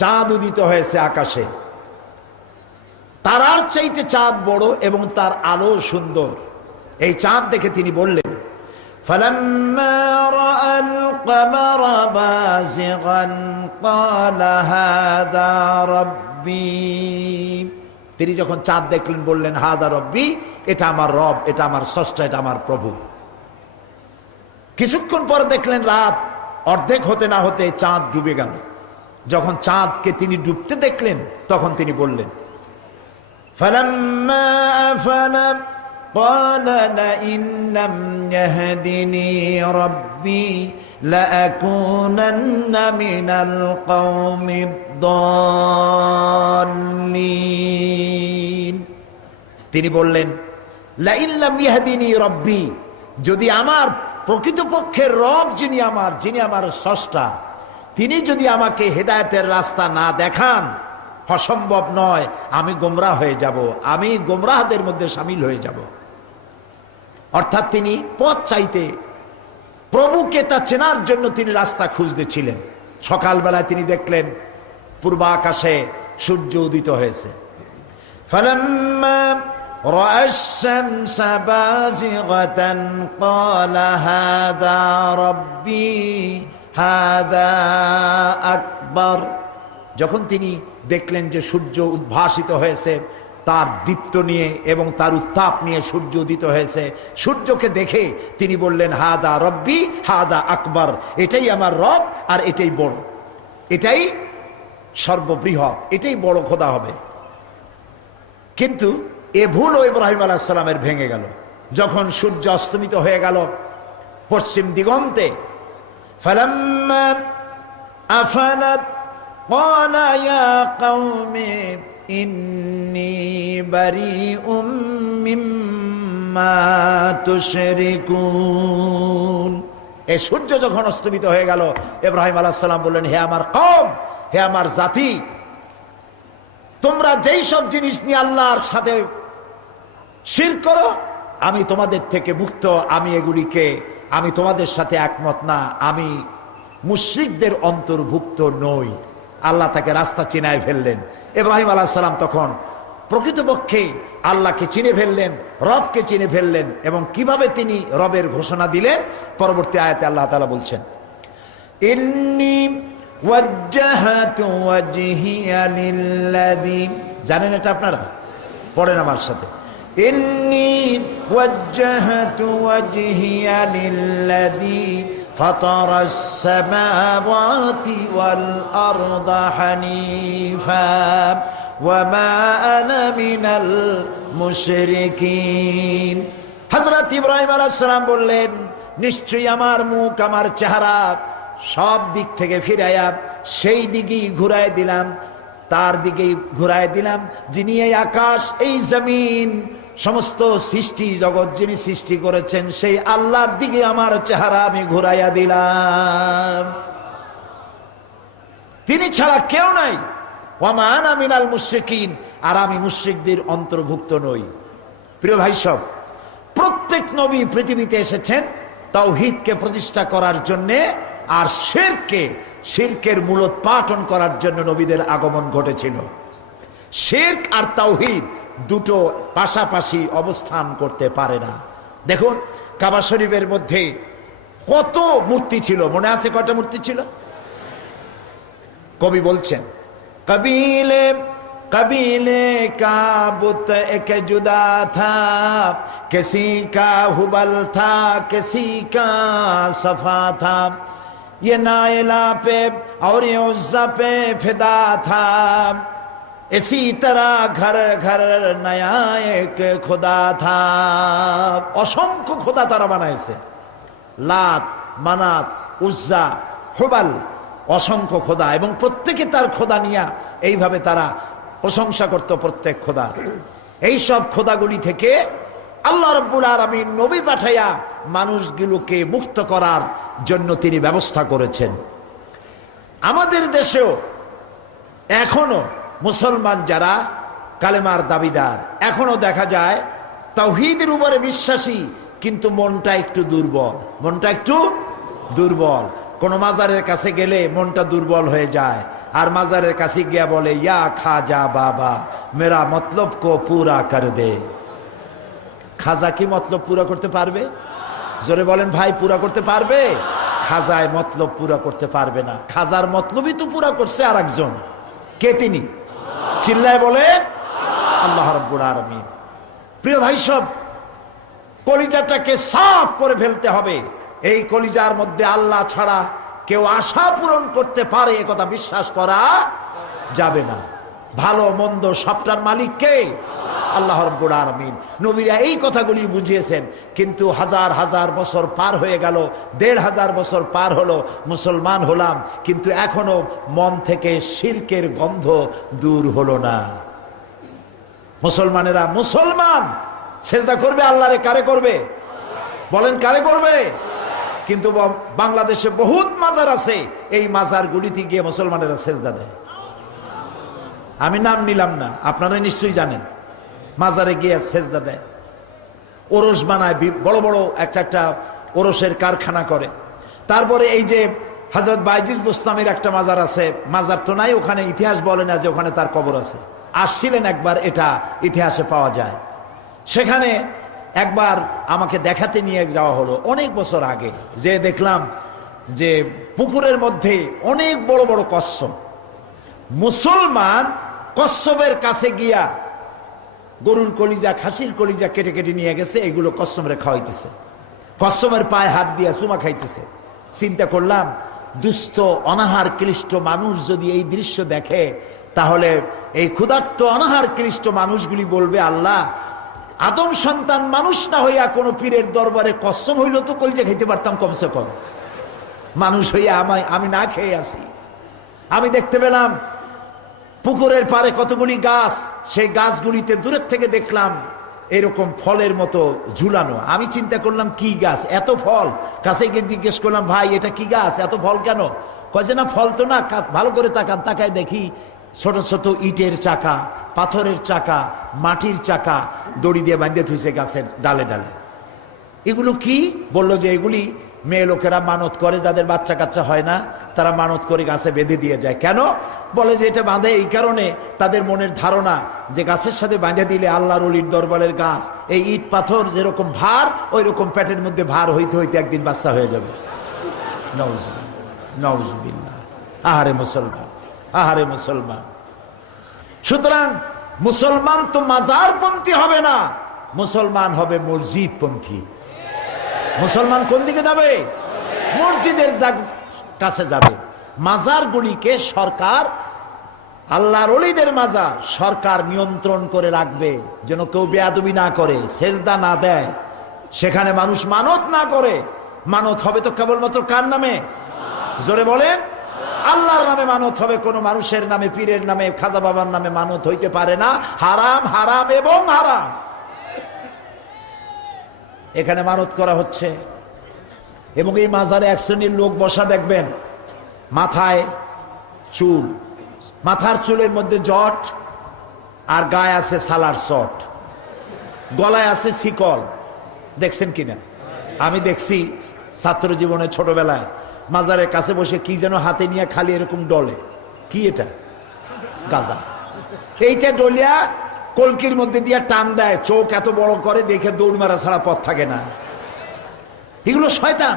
চাঁদ উদিত হয়েছে আকাশে, তারার চাইতে চাঁদ বড় এবং তার আলো সুন্দর। এই চাঁদ দেখে তিনি বললেন فَلَمَّا رَأَى الْقَمَرَ بَازِغًا قَالَ هَذَا رَبِّي। তিনি যখন চাঁদ দেখলেন বললেন হাযা রব্বি, এটা আমার রব, এটা আমার স্রষ্টা, এটা আমার প্রভু। কিছুক্ষণ পর দেখলেন রাত অর্ধেক হতে না হতে চাঁদ ডুবে গেল। যখন চাঁদকে তিনি ডুবতে দেখলেন তখন তিনি বললেন فَلَمَّا أَفَلَ قَالَ لَئِن لَّمْ يَهْدِنِي رَبِّي لَأَكُونَنَّ مِنَ الْقَوْمِ الضَّالِّينَ। তিনি বললেন لَئِن لَّمْ يَهْدِنِي رَبِّي, যদি আমার প্রকৃতপক্ষের রব যিনি আমার স্রষ্টা, তিনি যদি আমাকে হেদায়েতের রাস্তা না দেখান, অসম্ভব নয়, আমি গোমরাহ হয়ে যাব, আমি গোমরাহদের মধ্যে শামিল হয়ে যাব। অর্থাৎ তিনি পথ চাইতে, প্রভুকে তা চেনার জন্য তিনি রাস্তা খুঁজতেছিলেন। সকালবেলায় তিনি দেখলেন পূর্ব আকাশে সূর্য উদিত হয়েছে। ফালাম্মা রাআ আশ-শামস বাযিগাতান ক্বালা হাযা রাব্বি হাযা আকবার। যখন তিনি দেখলেন যে সূর্য উদ্ভাসিত হয়েছে, তার দীপ্ত নিয়ে এবং তার উত্তাপ নিয়ে সূর্য উদিত হয়েছে, সূর্যকে দেখে তিনি বললেন হাযা রব্বি হাযা আকবার, এটাই আমার রব আর এটাই বড়, এটাই সর্ববৃহৎ, এটাই বড় খোদা হবে। কিন্তু এ ভুলও ইব্রাহিম আলাইহিস সালামের ভেঙে গেল। যখন সূর্য অস্তমিত হয়ে গেল পশ্চিম দিগন্তে, ফালাম্মা আফালাত قال يا قوم إني بريء مما تشركون। এই সূর্য যখন অস্তমিত হয়ে গেল ইব্রাহিম আলাইহিস সালাম বললেন, হে আমার কওম, হে আমার জাতি, তোমরা যেই সব জিনিস নিয়ে আল্লাহর সাথে শিরক করো, আমি তোমাদের থেকে মুক্ত, আমি এগুলিকে আমি তোমাদের সাথে একমত না, আমি মুশরিকদের অন্তর্ভুক্ত নই। আল্লাহ তাকে রাস্তা চিনায় ফেললেন। ইব্রাহিম আলাইহিস সালাম তখন প্রকৃতপক্ষে আল্লাহকে চিনে ফেললেন, রবকে চিনে ফেললেন, এবং কিভাবে তিনি রবের ঘোষণা দিলেন পরবর্তী আয়াতে আল্লাহ তাআলা বলছেন, ইন্নী ওয়াজ্জাহাতু ওয়াজহিয়া লিল্লাযী, জানেন এটা আপনারা? পড়েন আমার সাথে, ইন্নী ওয়াজ্জাহাতু ওয়াজহিয়া লিল্লাযী ফাতারাস সামাওয়াতি ওয়াল আরদা হানিফা ওয়া মা আনা মিনাল মুশরিকিন। হযরত ইব্রাহিম আলাইহিস সালাম বললেন, নিশ্চয়ই আমার মুখ, আমার চেহারা সব দিক থেকে ফিরাইয়া সেই দিকেই ঘুরায় দিলাম, তার দিকেই ঘুরায় দিলাম যিনি এই আকাশ, এই জমিন, সমস্ত সৃষ্টি জগৎ যিনি সৃষ্টি করেছেন, সেই আল্লাহর দিকে আমার চেহারা আমি ঘুরাইয়া দিলাম। তিনি ছাড়া কেউ নাই। ওয়া মা আনা মিনাল মুশরিকিন, আর আমি মুশরিকদের অন্তর্ভুক্ত নই। প্রিয় ভাই সব, প্রত্যেক নবী পৃথিবীতে এসেছেন তাওহীদকে প্রতিষ্ঠা করার জন্যে, আর শিরকের মূলোৎপাটন করার জন্য নবীদের আগমন ঘটেছিল। শিরক আর তাওহীদ দুটো পাশাপাশি অবস্থান করতে পারে না। দেখুন কাবা শরীফের মধ্যে কত মূর্তি ছিল, মনে আছে কয়টা মূর্তি ছিল? কবি বলছেন, কবিলে कबीले का बुत एक जुदा था, किसी का हुबल था, किसी का सफा था, ये नाइला पे और ये उज़्ज़ा पे फिदा था, इसी तरह घर घर नया एक खुदा था। असंख्य खुदा तारा बनाएছে, লাত, মানাত, উজ্জা, হুবাল, অসংখ্য খোদা, এবং প্রত্যেকে তার খোদা নিয়ে এইভাবে তারা প্রশংসা করত প্রত্যেক খোদার। এই সব খোদাগুলি থেকে আল্লাহ রাব্বুল আলামিন নবী পাঠাইয়া মানুষগুলোকে মুক্ত করার জন্য তিনি ব্যবস্থা করেছেন। আমাদের দেশেও এখনো মুসলমান যারা কালেমার দাবিদার, এখনো দেখা যায় তাওহীদের উপরে বিশ্বাসী, কিন্তু মনটা একটু দুর্বল। কোন মাজারের কাছে গেলে মনটা দুর্বল হয়ে যায়, আর মাজারের কাছে গিয়া বলে, ইয়া খাজা বাবা মেরা মতলব কো পুরা কর দে। খাজা কি মতলব পুরা করতে পারবে? জোরে বলেন ভাই, পুরা করতে পারবে? খাজায় মতলব পুরা করতে পারবে না। খাজার মতলবই তো পুরা করছে আর একজন, কে তিনি? চিল্লায় বলে আল্লাহ রাব্বুল আলামিন। প্রিয় ভাই সব, কলিজাটাকে সাফ করে ফেলতে হবে। এই কলিজার মধ্যে আল্লাহ ছাড়া কেউ আশা পূরণ করতে পারে এ কথা বিশ্বাস করা যাবে না। ভালো মন্দ সবটার মালিক কে? আল্লাহ রাব্বুল আলামিন। নবীরা এই কথাগুলি বুঝিয়েছেন, কিন্তু হাজার হাজার বছর পার হয়ে গেল, ১৫০০ বছর পার হলো, মুসলমান হলাম, কিন্তু এখনো মন থেকে শিরকের গন্ধ দূর হলো না। মুসলমানেরা মুসলমান সেজদা করবে আল্লাহরে, কারে করবে বলেন? কারে করবে? কিন্তু বাংলাদেশে বহুত মাজার আছে, এই মাজারগুলিতে গিয়ে মুসলমানেরা সেজদা দেয়। আমি নাম নিলাম না, আপনারা নিশ্চয়ই জানেন। মাজারে গিয়ে সেজদা দেয়, ওরস বানায়, বড় বড় একটা ওরসের কারখানা করে। তারপরে এই যে হযরত বাইজিদ বুস্তামির একটা মাজার আছে, মাজার তো নাই ওখানে, ইতিহাস বলে না যে ওখানে তার কবর আছে। আসছিলেন একবার, এটা ইতিহাসে পাওয়া যায়। সেখানে একবার আমাকে দেখাতে নিয়ে যাওয়া হলো অনেক বছর আগে, যে দেখলাম যে পুকুরের মধ্যে অনেক বড় বড় কচ্ছপ। মুসলমান কচ্ছপের কাছে গিয়া গরুর কলিজা, খাসির কলিজা কেটে কেটে নিয়ে গেছে, এগুলো কচ্ছপরে খাওয়াইতেছে, কচ্ছপের পায়ে হাত দিয়া চুমা খাইতেছে। চিন্তা করলাম, দুস্থ অনাহার ক্লিষ্ট মানুষ যদি এই দৃশ্য দেখে, তাহলে এই ক্ষুধার্ত অনাহার ক্লিষ্ট মানুষগুলি বলবে, আল্লাহ, আদম সন্তান মানুষ না হইয়া কোন পীরের দরবারে কসম হইল তো কলিজা খাইতে পারতাম কমসে কম। মানুষ হইয়া আমি না খেয়ে আসি। আমি দেখতে পেলাম পুকুরের পারে কতগুলি গাছ, সেই গাছগুলিতে দূরের থেকে দেখলাম এরকম ফলের মতো ঝুলানো। আমি চিন্তা করলাম, কি গাছ, এত ফল? কাছে গিয়ে জিজ্ঞেস করলাম, ভাই এটা কি গাছ, এত ফল কেন? কয় যে না, ফল তো না। ভালো করে তাকায় দেখি ছোট ছোট ইটের চাকা, পাথরের চাকা, মাটির চাকা দড়ি দিয়ে বাঁধিয়ে থুইছে গাছের ডালে ডালে। এগুলো কি বললো যে এগুলি মেয়ে লোকেরা মানত করে, যাদের বাচ্চা কাচ্চা হয় না তারা মানত করে গাছে বেঁধে দিয়ে যায়। কেন? বলে যে এটা বাঁধে এই কারণে, তাদের মনের ধারণা যে গাছের সাথে বাঁধে দিলে আল্লাহর ওলির দরবারের গাছ, এই ইট পাথর যেরকম ভার ওই রকম পেটের মধ্যে ভার হইতে হইতে একদিন বাচ্চা হয়ে যাবে। নাউজুবিল্লাহ। আহারে মুসলমান, আহারে মুসলমান। সুতরাং মুসলমান তো মাজারপন্থী হবে না, মুসলমান হবে মসজিদপন্থী। মুসলমান কোন দিকে যাবে? মসজিদের কাছে যাবে। মাজারগুলিকে সরকার, আল্লাহর ওলিদের মাজার সরকার নিয়ন্ত্রণ করে রাখবে, যেন কেউ বেয়াদবি না করে, সেজদা না দেয়, সেখানে মানুষ মানত না করে। মানত হবে তো কেবলমাত্র কার নামে? জোরে বলেন। আল্লাহর নামে মানত হবে, কোন মানুষের নামে, পীরের নামে, খাজা বাবার নামে মানত হইতে পারে না। হারাম, হারাম এবং হারাম। এখানে মানত করা হচ্ছে এবং এই মাজারে এক শ্রেণীর লোক বসা দেখবেন, মাথায় চুল, মাথার চুলের মধ্যে জট, আর গায়ে আছে সালার চট, গলায় আছে শিকল। দেখছেন কিনা? আমি দেখছি ছাত্র জীবনে ছোটবেলায় মাজারের কাছে বসে কি যেন হাতে নিয়ে খালি এরকম ডলে। কি এটা? গাজা। এইটা ডলিয়া কলকির মধ্যে দিয়ে টান দেয়, চোখ এত বড় করে, দেখে দৌড় মারা ছাড়া পথ থাকে না। এগুলো শয়তান।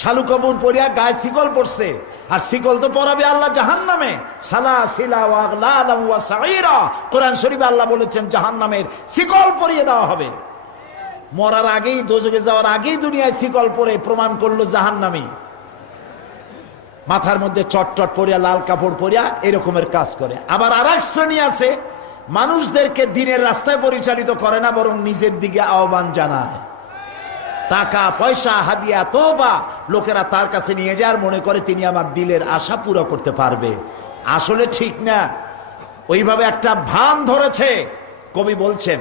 শালু কবুর পরিয়া গায়ে শিকল পড়ছে, আর শিকল তো পরাবে আল্লাহ জাহান্নামে। সালাসিলা ওয়া আগলালাম ওয়া সাঈরা, কোরআন শরীফে আল্লাহ বলেছেন জাহান্নামের শিকল পরিয়ে দেওয়া হবে। মরার আগেই, দোজখে যাওয়ার আগেই দুনিয়ায় শিকল পরে প্রমাণ করলো জাহান্নামী। মাথার মধ্যে চটচট পরিয়া, লাল কাপড় পরিয়া এরকমের কাজ করে। আবার আর এক শ্রেণী আছে, মানুষদেরকে দিনের রাস্তায় পরিচালিত করে না, বরং নিজের দিকে আহ্বান জানায়। টাকা পয়সা, হাদিয়া, তওবা লোকেরা তার কাছে নিয়ে যায় আর মনে করে তিনি আমার দিলের আশা পুরো করতে পারবে। আসলে ঠিক না, ওইভাবে একটা ভান ধরেছে। কবি বলছেন,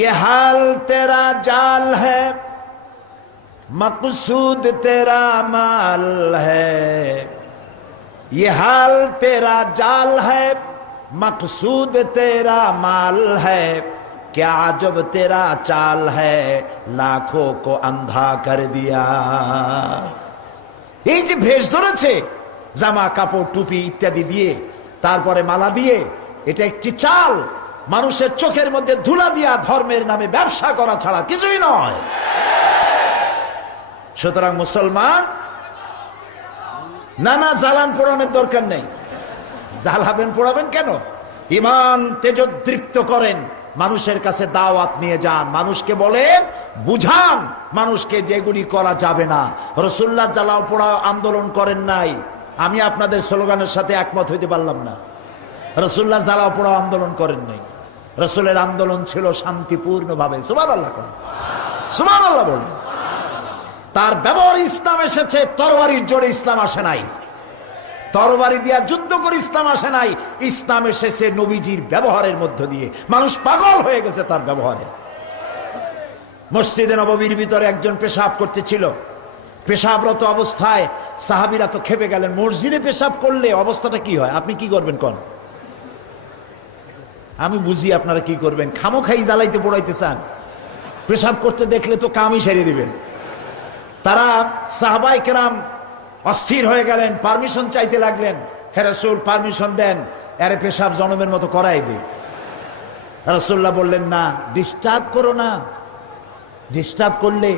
ये हाल तेरा जाल है, मकसूद तेरा माल है, ये हाल तेरा जाल है, मकसूद तेरा माल है, क्या जब तेरा चाल है, लाखों को अंधा कर दिया। এই যে ভেষ ধরেছে, জামা কাপড় টুপি ইত্যাদি দিয়ে, তারপরে মালা দিয়ে, এটা একটি চাল, মানুষের চোখের মধ্যে ধুলা দিয়া ধর্মের নামে ব্যবসা করা ছাড়া কিছুই নয়। সুতরাং মুসলমান, নানা জ্বালান পোড়ানোর দরকার নেই। জ্বালাবেন, পোড়াবেন কেন? ঈমান তেজোদ্দীপ্ত করেন, মানুষের কাছে দাওয়াত নিয়ে যান, মানুষকে বলেন, বুঝান মানুষকে যেগুলি করা যাবে না। রাসূলুল্লাহ জ্বালাও পোড়াও আন্দোলন করেন নাই। আমি আপনাদের স্লোগানের সাথে একমত হইতে পারলাম না। রাসূলুল্লাহ জ্বালাও পোড়াও আন্দোলন করেন নাই। রাসূলের আন্দোলন ছিল শান্তিপূর্ণ ভাবে। সুবহানাল্লাহ করেন, সুবহানাল্লাহ বলেন। তার ব্যবহার ইসলাম এসেছে, তরবারির জোরে ইসলাম আসে নাই। তরবারি দিয়া যুদ্ধ করে ইসলাম আসে নাই। ইসলাম এসেছে নবীজির ব্যবহারের মধ্য দিয়ে। মানুষ পাগল হয়ে গেছে তার ব্যবহারে। মসজিদে নববীর ভিতরে একজন পেশাব করতেছিল, পেশাবরত অবস্থায় সাহাবীরা তো খেপে গেলেন। মসজিদে পেশাব করলে অবস্থাটা কি হয়? আপনি কি করবেন কোন? আমি বুঝি আপনারা কি করবেন। খামোখাই জ্বালাইতে পোড়াইতে চান, পেশাব করতে দেখলে তো কামই সেরে দিবেন। তারা সাহাবায়ে কেরাম অস্থির হয়ে গেলেন, পারমিশন চাইতে লাগলেন। হে রাসূল, পারমিশন দেন, আরে পেশাব জনমের মতো করাই দিই। রাসূলুল্লাহ বললেন, না, ডিস্টার্ব করো না। ডিস্টার্ব করলে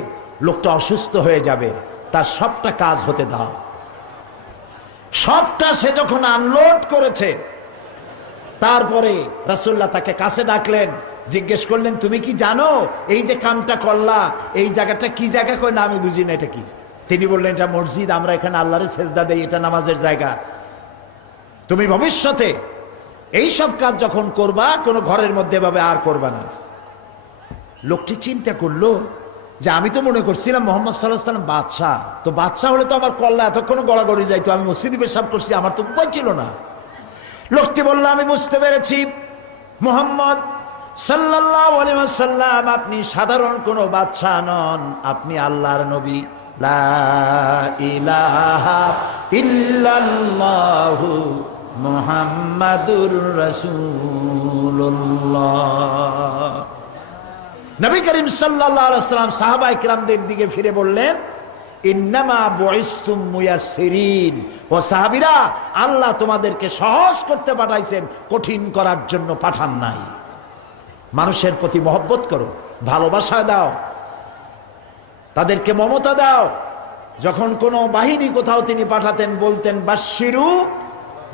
লোকটা অসুস্থ হয়ে যাবে, তার সবটা কাজ হতে দাও। সবটা সে যখন আনলোড করেছে, তারপরে রাসূলুল্লাহ তাকে কাছে ডাকলেন, জিজ্ঞেস করলেন, তুমি কি জানো এই যে কামটা করলা, এই জায়গাটা কি জায়গা? কই, না আমি বুঝি না, এটা কি? তিনি বললেন, এটা মসজিদ, আমরা এখানে আল্লাহরে সেজদা দেই, এটা নামাজের জায়গা। তুমি ভবিষ্যতে এই সব কাজ যখন করবা, কোনো ঘরের মধ্যে ভাবে আর করবা না। লোকটি চিন্তা করলো যে আমি তো মনে করছিলাম মুহাম্মদ সাল্লাল্লাহু আলাইহি ওয়াসাল্লাম বাদশাহ, তো বাদশাহ হলে তো আমার কল্লা এতক্ষণ গড়াগড়ি যাইতো, আমি মসজিদে পেশাব করছি, আমার তো উপায় ছিল না। লোকটি বলল, আমি বুঝতে পেরেছি মুহাম্মদ সাল্লাল্লাহু আলাইহি ওয়াসাল্লাম আপনি সাধারণ কোনো বাদশাহ নন, আপনি আল্লাহর নবী। লা ইলাহা ইল্লাল্লাহু মুহাম্মাদুর রাসূলুল্লাহ। নবী করিম সাল্লাল্লাহু আলাইহি ওয়াসাল্লাম সাহাবায়ে কিরামদের দিকে ফিরে বললেন, ইন্নামা বুইসতুম মুয়াসসিরিন, ও সাহাবীরা, আল্লাহ তোমাদেরকে সহজ করতে পাঠাইছেন, কঠিন করার জন্য পাঠান নাই। মানুষের প্রতি মহব্বত করো, ভালোবাসা দাও, তাদেরকে মমতা দাও। যখন কোনো বাহিনী কোথাও তিনি পাঠাতেন বলতেন বাশশিরু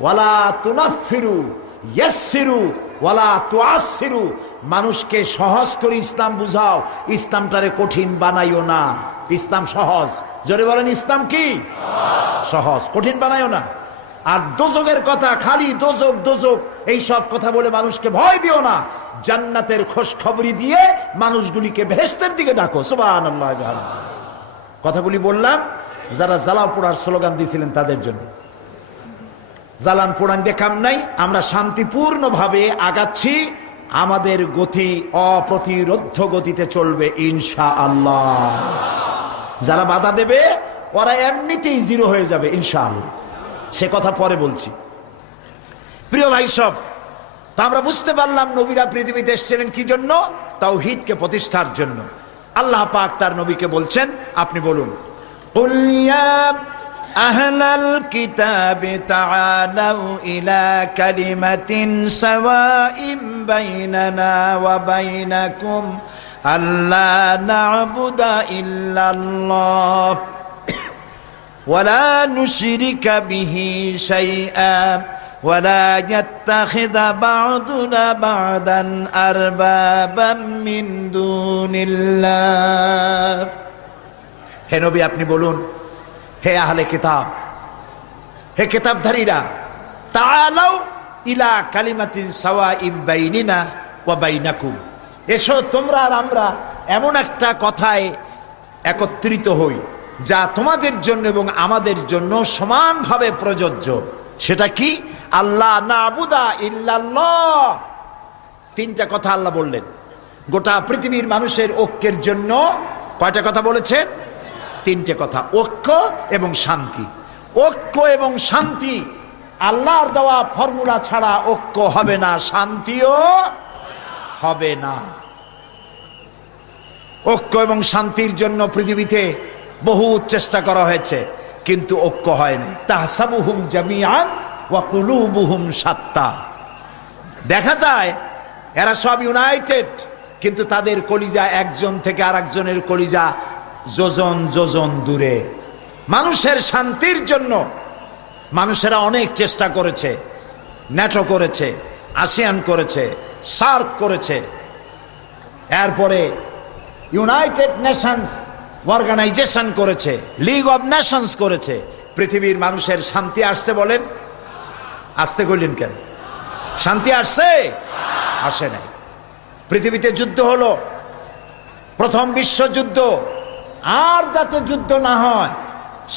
ওয়ালা তুনাফফিরু, ইয়াসসিরু ওয়ালা তুআসসিরু, মানুষকে সহজ করে ইসলাম বুঝাও, ইসলামটারে কঠিন বানাইও না। ইসলাম সহজ, জোরে বলেন ইসলাম কি সহজ, কঠিন বানাইও না। আর দোজখের কথা, খালি দোজখ দোজখ এইসব কথা বলে মানুষকে ভয় দিও না, জান্নাতের খোঁজখবরি দিয়ে মানুষগুলিকে বেহেশতের দিকে ডাকো। সুবহানাল্লাহ। কথাগুলি বললাম যারা জ্বালাও পোড়ার স্লোগান দিয়েছিলেন তাদের জন্য। জ্বালান পোড়ান দিয়ে কাম নাই, আমরা শান্তিপূর্ণভাবে আগাচ্ছি, আমাদের গতি অপ্রতিরোধ্য গতিতে চলবে ইনশাআল্লাহ। যারা বাধা দেবে ওরা এমনিতেই জিরো হয়ে যাবে ইনশাআল্লাহ, সে কথা পরে বলছি। প্রিয় ভাই সব, তা আমরা বুঝতে পারলাম নবীরা পৃথিবীতে এসেছিলেন কি জন্য? তাওহীদকে প্রতিষ্ঠার জন্য। আল্লাহ পাক তার নবীকে বলছেন, আপনি বলুন, কুল ইয়া আহলাল কিতাবি তাআলাউ ইলা কালিমাতিন সাওয়াইন বাইনানা ওয়া বাইনাকুম আল্লা না'বুদা ইল্লাল্লাহ ওয়া লা নুশরিকা বিহি শাইআ ولا يتخذ بعضنا بعضا أربابا من دون الله। হে নবী আপনি বলুন, হে আহলে কিতাব, হে কিতাবধারীরা, তাআলাউ ইলা কালিমাতিন সাওয়াইন বাইনিনা ওয়া বাইনাকুম, এসো তোমরা আর আমরা এমন একটা কথায় একত্রিত হই যা তোমাদের জন্য এবং আমাদের জন্য সমানভাবে প্রযোজ্য। সেটা কি? আল্লাহ না'বুদা ইল্লাল্লাহ। তিনটা কথা আল্লাহ বললেন গোটা পৃথিবীর মানুষের ঐক্যের জন্য। কয়টা কথা বলেছেন? তিনটে কথা, ঐক্য এবং শান্তি। ঐক্য এবং শান্তি, আল্লাহর দেওয়া ফর্মুলা ছাড়া ঐক্য হবে না, শান্তিও হবে না। ঐক্য এবং শান্তির জন্য পৃথিবীতে বহু চেষ্টা করা হয়েছে, কিন্তু ঐক্য হয়নি। তাহসাবুহুম জামিআন ওয়া কুলুবুহুম শাত্তা। দেখা যায় এরা সব ইউনাইটেড, কিন্তু তাদের কলিজা একজন থেকে আরেকজনের কলিজা যোজন যোজন দূরে। মানুষের শান্তির জন্য মানুষেরা অনেক চেষ্টা করেছে, ন্যাটো করেছে, আসিয়ান করেছে, সার্ক করেছে, এরপরে ইউনাইটেড নেশনস অর্গানাইজেশন করেছে, লিগ অব নেশনস করেছে। পৃথিবীর মানুষের শান্তি আসছে বলেন? আসতে কইলেন কেন? শান্তি আসছে? আসে নাই। পৃথিবীতে যুদ্ধ হলো, প্রথম বিশ্বযুদ্ধ, আর যাতে যুদ্ধ না হয়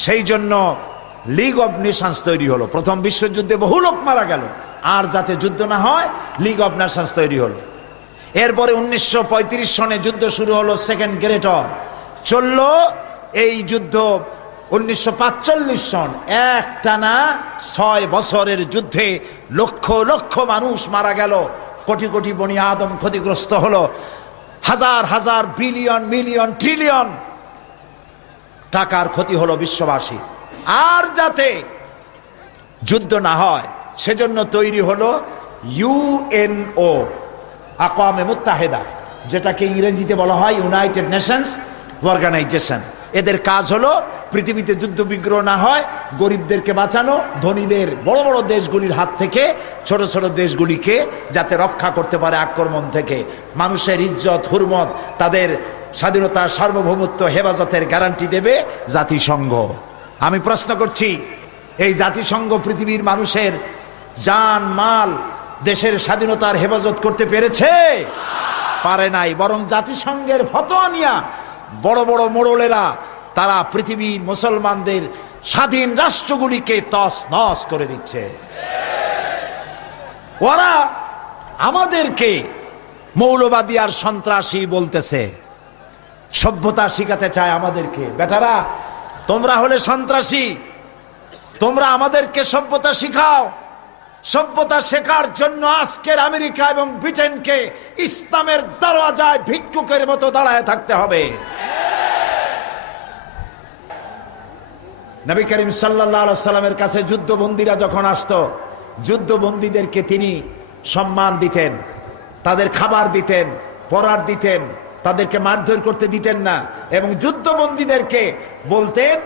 সেই জন্য লিগ অব নেশনস তৈরি হলো। প্রথম বিশ্বযুদ্ধে বহু লোক মারা গেল, আর যাতে যুদ্ধ না হয় লিগ অব নেশনস তৈরি হলো। এরপরে 1935 সনে যুদ্ধ শুরু হলো, সেকেন্ড গ্রেট ওয়ার চলল। এই যুদ্ধ 1945 সন, একটানা 6 বছরের যুদ্ধে লক্ষ লক্ষ মানুষ মারা গেল, কোটি কোটি বনি আদম ক্ষতিগ্রস্ত হলো, হাজার হাজার বিলিয়ন মিলিয়ন ট্রিলিয়ন টাকার ক্ষতি হলো বিশ্ববাসী। আর যাতে যুদ্ধ না হয় সেজন্য তৈরি হলো ইউএনও, আকওয়ামে মুত্তাহিদা, যেটাকে ইংরেজিতে বলা হয় ইউনাইটেড নেশনস অর্গানাইজেশন। এদের কাজ হলো পৃথিবীতে যুদ্ধ বিগ্রহ না হয়, গরিবদেরকে বাঁচানো, ধনীদের বড় বড় দেশগুলির হাত থেকে ছোট ছোট দেশগুলিকে যাতে রক্ষা করতে পারে আক্রমণ থেকে। মানুষের ইজ্জত হুরমত, তাদের স্বাধীনতা সার্বভৌমত্ব হেফাজতের গ্যারান্টি দেবে জাতিসংঘ। আমি প্রশ্ন করছি, এই জাতিসংঘ পৃথিবীর মানুষের জান মাল, দেশের স্বাধীনতার হেফাজত করতে পেরেছে? পারে নাই। বরং জাতিসংঘের ফতোয়া নিয়া বড় বড় মোড়লেরা তারা পৃথিবীর মুসলমানদের স্বাধীন রাষ্ট্রগুলিকে তস নস করে দিচ্ছে। ওরা আমাদেরকে মৌলবাদী আর সন্ত্রাসী বলতেছে, সভ্যতা শিখাতে চায় আমাদেরকে। বেটারা, তোমরা হলে সন্ত্রাসী, তোমরা আমাদেরকে সভ্যতা শিখাও। সভ্যতা শেখার জন্য আজকের আমেরিকা এবং ব্রিটেনকে ইসলামের দরওয়াজায় ভিক্ষুকের মতো দাঁড়ায় থাকতে হবে। নবী করিম সাল্লাল্লাহু আলাইহি সাল্লামের কাছে যুদ্ধবন্দীরা যখন আসতো, যুদ্ধবন্দীদেরকে তিনি সম্মান দিতেন, তাদের খাবার দিতেন, পরার দিতেন, তাদেরকে মারধর করতে দিতেন না। এবং যুদ্ধবন্দীদেরকে বলতেন,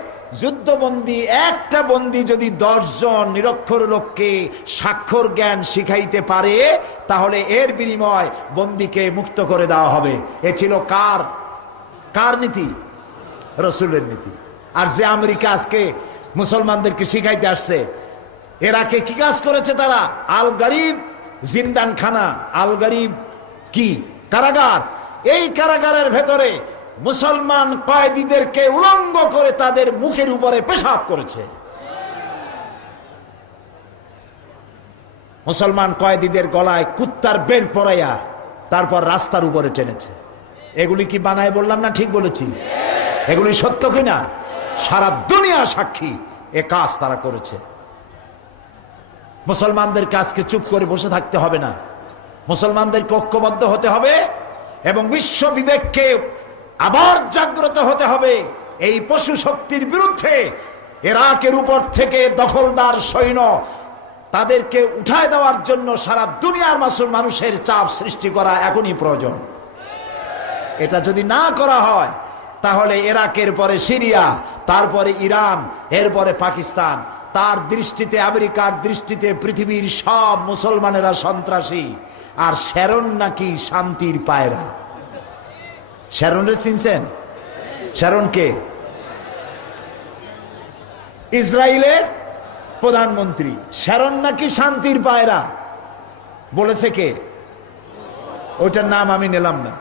যুদ্ধবন্দী একটা বন্দী যদি 10 জন নিরক্ষর লোককে স্বাক্ষর জ্ঞান শিখাইতে পারে তাহলে এর বিনিময় বন্দীকে মুক্ত করে দেওয়া হবে। এ ছিল কার নীতি? রাসূলের নীতি। আর যে আমেরিকা আজকে মুসলমানদেরকে শিখাইতে আসছে, এরাকে কি কাজ করেছে তারা? আল গরিব জিন্দানখানা, আল গরিব কি কারাগার, এই কারাগারের ভেতরে মুসলমান কয়েদিদেরকে উলঙ্গ করে তাদের মুখের উপরে পেশাব করেছে। মুসলমান কয়েদিদের গলায় কুত্তার বেল্ট পরাইয়া তারপর রাস্তার উপরে টেনেছে। এগুলি কি বানায় বললাম না? ঠিক বলেছি? এগুলি সত্য কিনা? সারা দুনিয়া সাক্ষী, এ কাজ তারা করেছে। মুসলমানদের কাজকে চুপ করে বসে থাকতে হবে না, মুসলমানদেরকে ঐক্যবদ্ধ হতে হবে এবং বিশ্ব বিবেককে আবার জাগ্রত হতে হবে। এই পশু শক্তির বিরুদ্ধে ইরাকের উপর থেকে দখলদার সৈন্য তাদেরকে উঠায় দেওয়ার জন্য সারা দুনিয়ার মানুষের চাপ সৃষ্টি করা এখনই প্রয়োজন। এটা যদি না করা হয় তাহলে ইরাকের পরে সিরিয়া, তারপরে ইরান, এরপরে পাকিস্তান, তার দৃষ্টিতে আমেরিকার দৃষ্টিতে পৃথিবীর সব মুসলমানেরা সন্ত্রাসী। আর শ্যারন নাকি শান্তির পায়রা। শ্যারনরে চিনছেন? শ্যারনকে ইসরায়েলের প্রধানমন্ত্রী। শ্যারন নাকি শান্তির পায়রা বলেছে কে? ওইটার নাম আমি নিলাম না।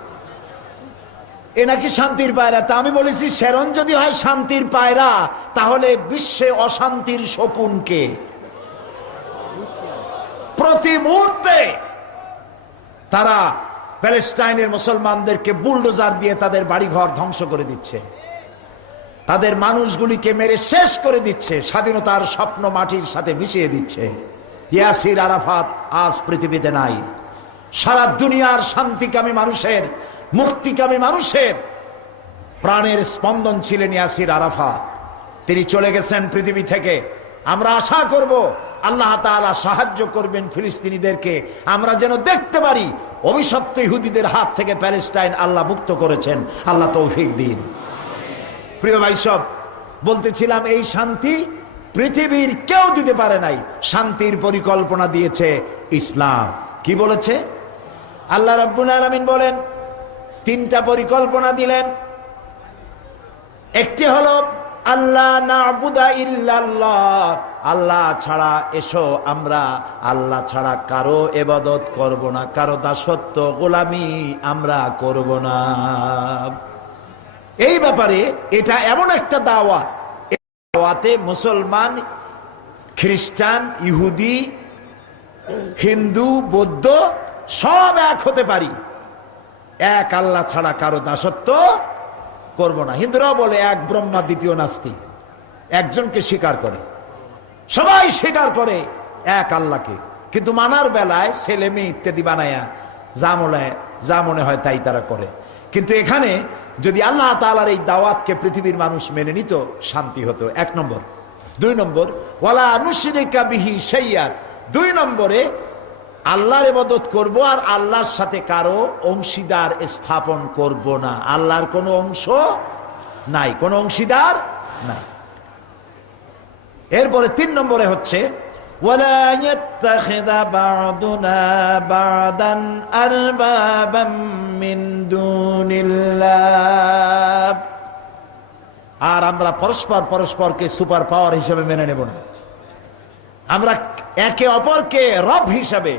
এ নাকি শান্তির পায়রা। তা আমি বলেছি শ্যারন যদি হয় শান্তির পায়রা তাহলে বিশ্বে অশান্তির শকুন কে? প্রতি মুহূর্তে তারা প্যালেস্টাইনের মুসলমানদেরকে বুলডোজার দিয়ে তাদের বাড়িঘর ধ্বংস করে দিচ্ছে, তাদের মানুষগুলিকে মেরে শেষ করে দিচ্ছে, স্বাধীনতার স্বপ্ন মাটির সাথে মিশিয়ে দিচ্ছে। ইয়াসির আরাফাত আজ পৃথিবীতে নাই। সারা দুনিয়ার শান্তিকামী মানুষের, মুক্তিকামী মানুষের প্রাণের স্পন্দন ছিলেন ইয়াসির আরাফাত। তিনি চলে গেছেন পৃথিবী থেকে। আমরা আশা করব আল্লাহ তাআলা সাহায্য করবেন ফিলিস্তিনিদেরকে, আমরা যেন দেখতে পারি অভিশপ্ত ইহুদিদের হাত থেকে প্যালেস্টাইন আল্লাহ মুক্ত করেছেন। আল্লাহ তৌফিক দিন। প্রিয় ভাই সব, বলতেছিলাম এই শান্তি পৃথিবীর কেউ দিতে পারে নাই। শান্তির পরিকল্পনা দিয়েছে ইসলাম। কি বলেছে? আল্লাহ রাব্বুল আলামিন বলেন 3টা পরিকল্পনা দিলেন। একটি হলো আল্লাহ না'বুদা ইল্লাল্লাহ, আল্লাহ ছাড়া এসো আমরা আল্লাহ ছাড়া কারো ইবাদত করব না, কারো দাসত্ব গোলামি আমরা করব না। এই ব্যাপারে এটা এমন একটা দাওয়াত, এই দাওয়াতে মুসলমান, খ্রিস্টান, ইহুদি, হিন্দু, বৌদ্ধ সব এক হতে পারি। এক আল্লাহ ছাড়া কারো দাসত্ব করব না। হিন্দুরাও বলে এক ব্রহ্মা দ্বিতীয় নাস্তি, একজনকে স্বীকার করে, সবাই স্বীকার করে এক আল্লাহকে, কিন্তু মানার বেলায় ছেলে মেয়ে ইত্যাদি বানায়া যা মনে হয় তাই তারা করে। কিন্তু এখানে যদি আল্লাহ তাআলার এই দাওয়াতকে পৃথিবীর মানুষ মেনে নিত, শান্তি হতো। 1 নম্বর। 2 নম্বর, ওয়ালা নুশরিকা বিহি শাইআন। 2 নম্বরে আল্লাহর ইবাদত করব আর আল্লাহর সাথে কারো অংশীদার স্থাপন করব না। আল্লাহর কোনো অংশ নাই, কোনো অংশীদার নাই। এরপরে 3 নম্বরে হচ্ছে ওয়ালা ইয়াত্তাখিযা বা'দুনা বা'দান আরবাবাম মিন দুনিল্লাহ। আর আমরা পরস্পরকে সুপার পাওয়ার হিসেবে মেনে নেব না। আমরা একে অপরকে রব হিসাবে,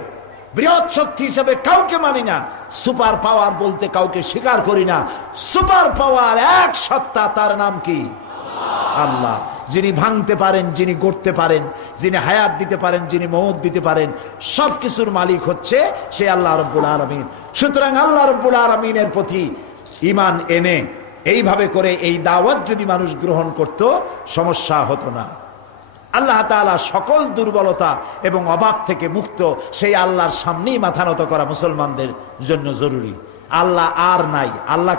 বৃহৎ শক্তি হিসাবে কাউকে মানি না। সুপার পাওয়ার বলতে কাউকে স্বীকার করি না। সুপার পাওয়ার এক সত্তা, তার নাম কি? আল্লাহ। যিনি ভাঙতে পারেন, যিনি গড়তে পারেন, যিনি হায়াত দিতে পারেন, যিনি মওত দিতে পারেন, সবকিছুর মালিক হচ্ছে সে আল্লাহ রাব্বুল আলামিন। সুতরাং আল্লাহ রাব্বুল আলামিনের প্রতি ঈমান এনে এইভাবে করে এই দাওয়াত যদি মানুষ গ্রহণ করত, সমস্যা হতো না। আল্লাহ তাআলা সকল দুর্বলতা এবং অভাব থেকে মুক্ত সেই আল্লাহর সামনেই মাথা নত করা মুসলমানদের জন্য জরুরি। আল্লাহ আর নাই, আল্লাহ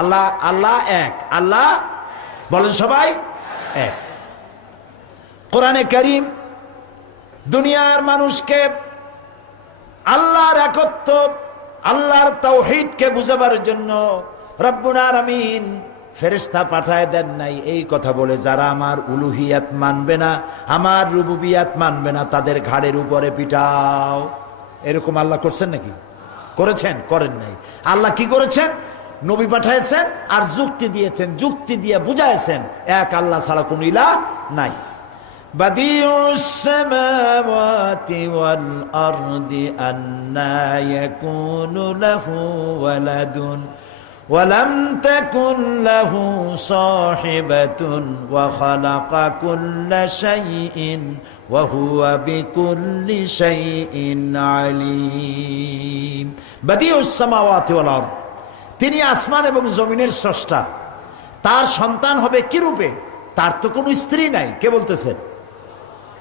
আল্লাহ আল্লাহ এক, আল্লাহ বলেন সবাই এক। কোরআনে কারীম দুনিয়ার মানুষকে আল্লাহর একত্ব, আল্লাহর তাওহীদকে বুঝাবার জন্য রব্বুল আলামিন ফেরেশতা পাঠায় দেন নাই এই কথা বলে, যারা আমার উলুহিয়াত মানবে না, আমার রুবুবিয়াত মানবে না, তাদের ঘাড়ের উপরে পিটাও। এরকম আল্লাহ করছেন নাকি? করেছেন? করেন নাই। আল্লাহ কি করেছেন? নবী পাঠাইছেন আর যুক্তি দিয়েছেন, যুক্তি দিয়ে বুঝাইছেন এক আল্লাহ ছাড়া কোন ইলাহ নাই। বাদিউস সামাওয়াতি ওয়াল আরদি আন্না ইয়াকুনু লাহু ওয়ালাদুন ওয়ালাম তাকুন লাহু সাহিবাতুন ওয়া খালাকা কুল্লা শাইইন ওয়া হুয়া বিকুল্লি শাইইন আলীম। বাদিউস সামাওয়াতি ওয়াল আরদ, তিনি আসমান এবং জমিনের স্রষ্টা। তার সন্তান হবে কি রূপে? তার তো কোনো স্ত্রী নাই। কে বলতেছেন?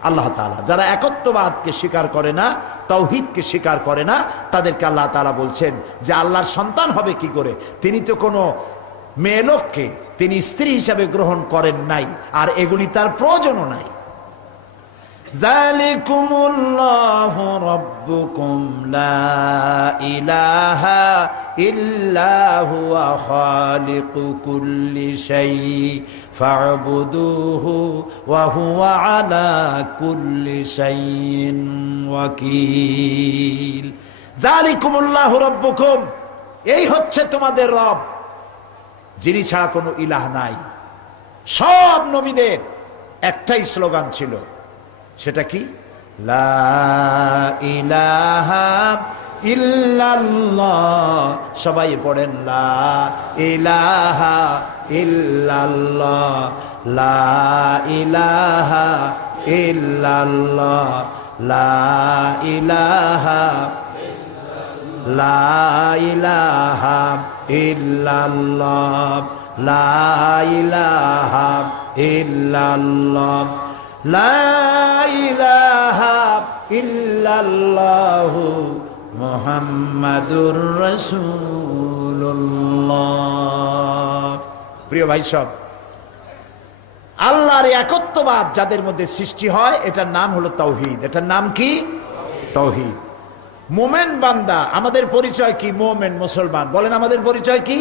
আল্লাহ তাআলা। যারা একত্ববাদকে স্বীকার করে না, তাওহীদকে স্বীকার করে না, তাদেরকে আল্লাহ তাআলা বলছেন যে আল্লাহর সন্তান হবে কি করে? তিনি তো কোনো মেয়ে লোককে তিনি স্ত্রী হিসাবে গ্রহণ করেন নাই, আর এগুলি তার প্রয়োজনও নাই। যালিকুমুল্লাহু রাব্বুকুম লা ইলাহা ইল্লা হুয়া খালিকু কুল্লি শাই ফা'বুদুহু ওয়া হুয়া আলা কুল্লি শাইইন ওয়াকিল। যালিকুমুল্লাহু রাব্বুকুম, এই হচ্ছে তোমাদের রব, যিনি ছাড়া কোনো ইলাহ নাই। সব নবীদের একটাই স্লোগান ছিল, সেটা কি? লা ইলাহা ইল্লাল্লাহ। সবাই পড়েন লা ইলাহা ইল্লাল্লাহ, লা ইলাহা ইল্লাল্লাহ, লা ইলাহা, লা ইলাহা ইল্লাল্লাহ, লা ইলাহা ইল্লাল্লাহ, লা ইলাহা ইল্লাল্লাহু মুহাম্মাদুর রাসূলুল্লাহ। প্রিয় ভাই সব, আল্লাহর একত্ববাদ যাদের মধ্যে সৃষ্টি হয়, এটার নাম হলো তাওহীদ। এটার নাম কি? তাওহীদ। মোমেন বান্দা, আমাদের পরিচয় কি? মোমেন মুসলমান। বলেন আমাদের পরিচয় কি?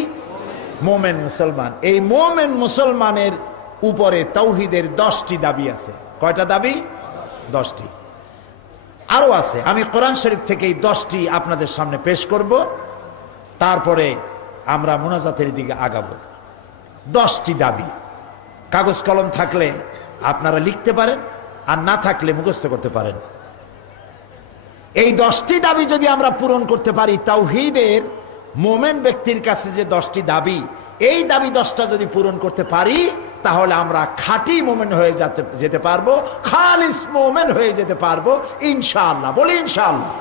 মোমেন মুসলমান। এই মোমেন মুসলমানের উপরে তাওহীদের 10টি দাবি আছে। কয়টা দাবি? 10টি। আরো আছে, আমি কোরআন শরীফ থেকে এই 10টি আপনাদের সামনে পেশ করব, তারপরে আমরা মুনাজাতের দিকে আগাবো। 10টি দাবি। কাগজ কলম থাকলে আপনারা লিখতে পারেন, আর না থাকলে মুখস্থ করতে পারেন। এই 10টি দাবি যদি আমরা পূরণ করতে পারি, তাওহীদের মোমেন ব্যক্তির কাছে যে 10টি দাবি, এই দাবি 10টা যদি পূরণ করতে পারি, তাহলে আমরা খাঁটি মোমেন হয়ে যেতে পারবো, খালিস মোমেন হয়ে যেতে পারবো ইনশাআল্লাহ। বলি ইনশাআল্লাহ।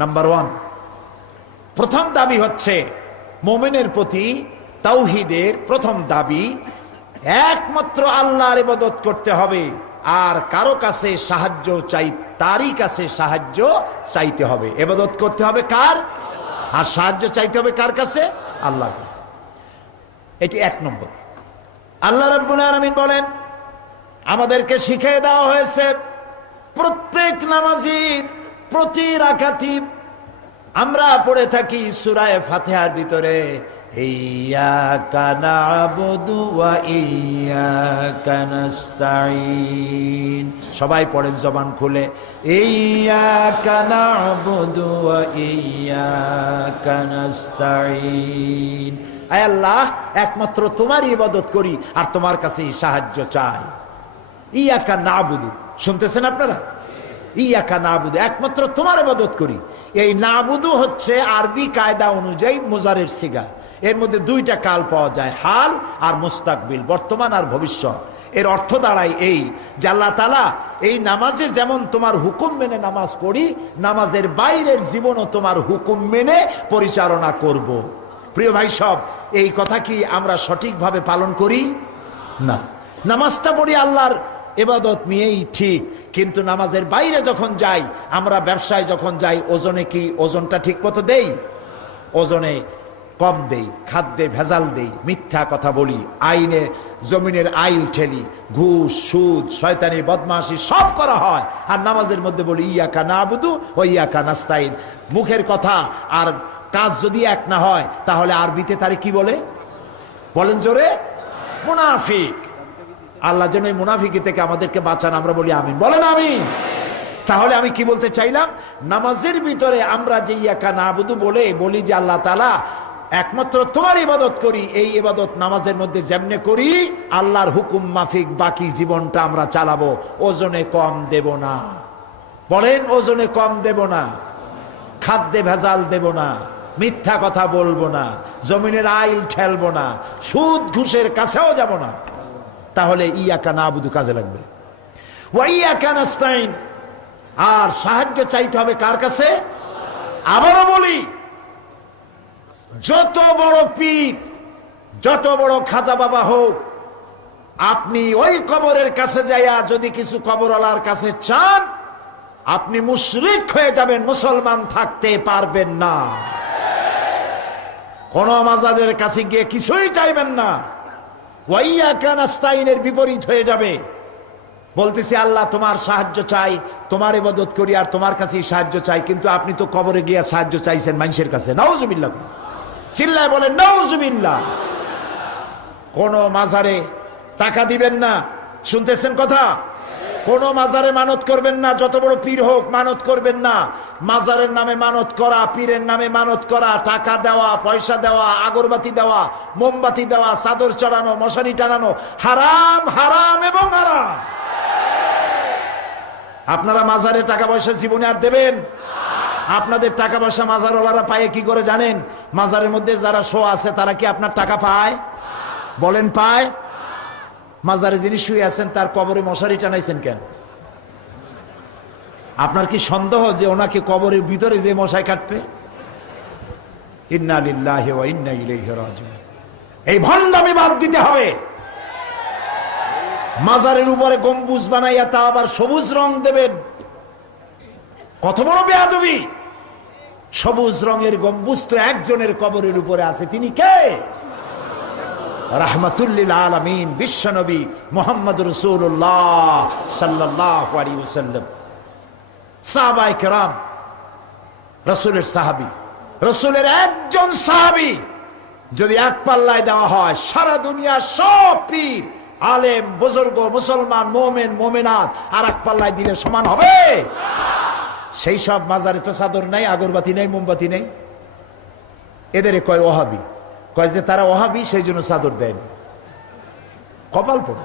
নাম্বার 1, প্রথম দাবি হচ্ছে মোমেনের প্রতি তাওহীদের প্রথম দাবি, একমাত্র আল্লাহর ইবাদত করতে হবে, আর কারো কাছে সাহায্য তারই কাছে সাহায্য চাইতে হবে। ইবাদত করতে হবে কার? আর সাহায্য চাইতে হবে কার কাছে? আল্লাহর কাছে। এটি 1 নম্বর। আল্লাহ রাব্বুল আলামিন বলেন, আমাদেরকে শিখিয়ে দেওয়া হয়েছে প্রত্যেক নামাজীর প্রতি রাকাতি আমরা পড়ে থাকি সূরা ফাতিহার ভিতরে, ইয়্যাকা না'বুদু ওয়া ইয়্যাকা নাস্তাঈন। সবাই পড়েন জবান খুলে, ইয়্যাকা না'বুদু ওয়া ইয়্যাকা নাস্তাঈন। আয় আল্লাহ, একমাত্র তোমারই ইবাদত করি আর তোমার কাছেই সাহায্য চাই। ইয়্যাকা না'বুদু, শুনতেছেন আপনারা? ইয়্যাকা না'বুদু, একমাত্র তোমার ইবাদত করি। এই না'বুদু হচ্ছে আরবি কায়দা অনুযায়ী মুজারের সিগা। এর মধ্যে 2টা কাল পাওয়া যায়, হাল আর মুস্তাকবিল, বর্তমান আর ভবিষ্যৎ। এর অর্থ দাঁড়ায় এই যে আল্লাহ তাআলা এই নামাজে যেমন তোমার হুকুম মেনে নামাজ পড়ি, নামাজের বাইরের জীবনও তোমার হুকুম মেনে পরিচালনা করব। প্রিয় ভাই সব, এই কথা কি আমরা সঠিকভাবে পালন করি? না। নামাজটা পড়ি আল্লাহর ইবাদত নিয়েই ঠিক, কিন্তু নামাজের বাইরে যখন যাই, আমরা ব্যবসায় যখন যাই, ওজনে কি ওজনটা ঠিক মতো দেই? ওজনে কম দেই, খাদ্যে ভেজাল দেই, মিথ্যা কথা বলি, আইনে জমিনের আইল ঠেলি, ঘুষ, সুদ, শয়তানি, বদমাশি সব করা হয়। আর নামাজের মধ্যে বলি ইয়াকা নাবুদু ওয়া ইয়াকা নাস্তাইন। মুখের কথা আর কাজ যদি এক না হয়, তাহলে আরবিতে তারে কি বলে? বলেন জোরে, মুনাফিক। আল্লাহ যেন এই মুনাফিকি থেকে আমাদেরকে বাঁচান, আমরা বলি আমিন। বলেন আমিন। তাহলে আমি কি বলতে চাইলাম, নামাজের ভিতরে আমরা যে ইয়াকা নাবুদু বলি যে আল্লাহ তাআলা একমাত্র তোমার ইবাদত করি, এই ইবাদত নামাজের মধ্যে যেমনে করি আল্লাহর হুকুম মাফিক বাকি জীবনটা আমরা চালাবো। ওজনে কম দেব না। বলেন, ওজনে কম দেব না, খাদ্যে ভেজাল দেব না, মিথ্যা কথা বলবো না, জমিনের আইল ঠেলবো না, সুদ ঘুষের কাছেও যাব না। তাহলে ইয়াকা নাবুদু কাজে লাগবে। ওয়া ইয়াকা নাস্তাইন, আর সাহায্য চাইতে হবে কার কাছে? আবারও বলি, যত বড় পীর, যত বড় খাজা বাবা হোক, আপনি ওই কবরের কাছে যাইয়া যদি কিছু কবরওয়ালার কাছে চান, আপনি মুশরিক হয়ে যাবেন, মুসলমান থাকতে পারবেন না। কোন মাজারের কাছে গিয়ে কিছুই চাইবেন না, ওয়া ইয়াকা নাস্তাইনের বিপরীত হয়ে যাবে। বলতেছি আল্লাহ তোমার সাহায্য চাই, তোমার ইবাদত করি, আর তোমার কাছেই সাহায্য চাই, কিন্তু আপনি তো কবরে গিয়ে সাহায্য চাইছেন মানুষের কাছে। নাউজুবিল্লাহ, চিল্লায় বলেন নাউজুবিল্লাহ। কোন মাজারে টাকা দিবেন না, শুনতেছেন কথা? কোন মাজারে মানত করবেন না, যত বড় পীর হোক মানত করবেন না। মাজারের নামে মানত করা, পীরের নামে মানত করা, টাকা দেওয়া, পয়সা দেওয়া, আগরবাতি দেওয়া, মোমবাতি দেওয়া, চাদর চড়ানো, মশারি টানানো হারাম, হারাম এবং হারাম। আপনারা মাজারে টাকা পয়সা জীবনে আর দেবেন? আপনাদের টাকা পয়সা মাজারওয়ালারা পায় কি করে জানেন? মাজারের মধ্যে যারা শো আছে তারা কি আপনার টাকা পায়? বলেন পায়? মাজারে যিনি শুয়ে আছেন তার কবরে মশারি টানাইছেন কেন? আপনার কি সন্দেহ যে ওনাকে কবরের ভিতরে যে মশাই কাটবে? ইন্না লিল্লাহি ওয়া ইন্না ইলাইহি রাজিউন। এই ভণ্ডামি বাদ দিতে হবে। মাজারের উপরে গম্বুজ বানাইয়া তা আবার সবুজ রং দেবেন, কত বড় বেয়াদবি! সবুজ রঙের গম্বুজ তো একজনের কবরের উপরে আছে, তিনি কে? রাহমাতুল্লিল আলামিন, বিশ্বনবী মুহাম্মদুর রাসূলুল্লাহ সাল্লাল্লাহু আলাইহি ওয়াসাল্লাম। সাহাবায়ে কেরাম, রাসূলের সাহাবী, রাসূলের একজন সাহাবী যদি এক পাল্লায় দেওয়া হয়, সারা দুনিয়া সব পীর, আলেম, বুজুর্গ, মুসলমান, মুমিন, মুমিনাত আর এক পাল্লায় দিলে সমান হবে? সেই সব মাজারে তো চাদর নাই, আগরবাতি নেই, মোমবাতি নেই। এদের কয় ওহাবি, কয় যে তারা ওহাবি সেই জন্য চাদর দেয়নি। কপাল পোড়া।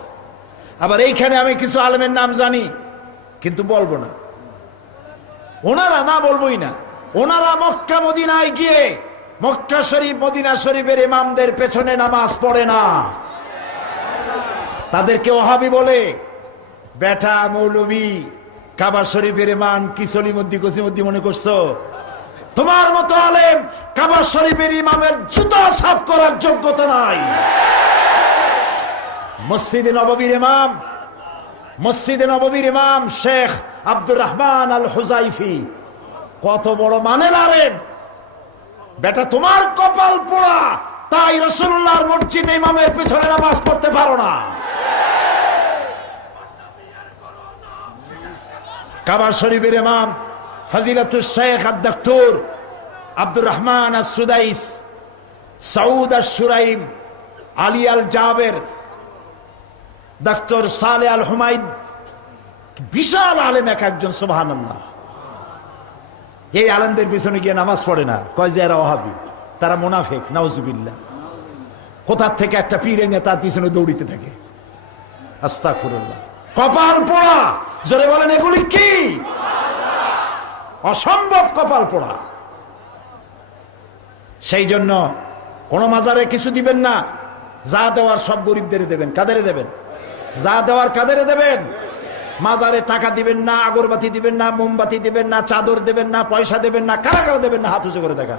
আবার এইখানে আমি কিছু আলেমের নাম জানি কিন্তু বলবো না, ওনারা না বলবোই না, ওনারা মক্কা মদিনায় গিয়ে মক্কা শরীফ, মদিনা শরীফের ইমামদের পেছনে নামাজ পড়ে না, তাদেরকে ওহাবি বলে। বেটা মৌলবী, কাবা শরীফের ইমাম কি সলিমুদ্দি কসিমুদ্দি মনে করছো? তোমার মতো আলেম কাবা শরীফের ইমামের জুতা সাফ করার যোগ্যতা নাই। মসজিদে নববীর ইমাম শেখ আব্দুর রহমান আল হুজাইফি কত বড় মানের আলেম। বেটা তোমার কপাল পোড়া, তাই রাসূলুল্লাহর মসজিদে ইমামের পেছনে নামাজ পড়তে পারো না। কাবা শরীফের ইমাম ফজিলাতুশ শেখ আদ-ডক্টর আব্দুর রহমান আস-সুদাইস, সৌদ আশ-শুরাইম, আলী আল জাবের, ডক্টর সালেহ আল হুমাইদ, বিশাল আলেম এক একজন, সুবহানাল্লাহ। এই আলেমদের পিছনে গিয়ে নামাজ পড়ে না, কয় যে এরা ওহাবি, তারা মুনাফিক, নাউজুবিল্লাহ। কোথা থেকে একটা পীর এনে তার পিছনে দৌড়িতে থাকে, আস্তাগফিরুল্লাহ। কপাল পোড়া, জোরে বলেন এগুলি কি? অসম্ভব কপাল পোড়া। সেই জন্য কোন মাজারে কিছু দিবেন না, যা দেওয়ার সব গরিবদের দেবেন। কাদের দেবেন? যা দেওয়ার কাদের দেবেন? মাজারে টাকা দিবেন না, আগরবাতি দিবেন না, মোমবাতি দিবেন না, চাদর দেবেন না, পয়সা দেবেন না। কারা কারা দেবেন না হাত উঁচু করে দেখা।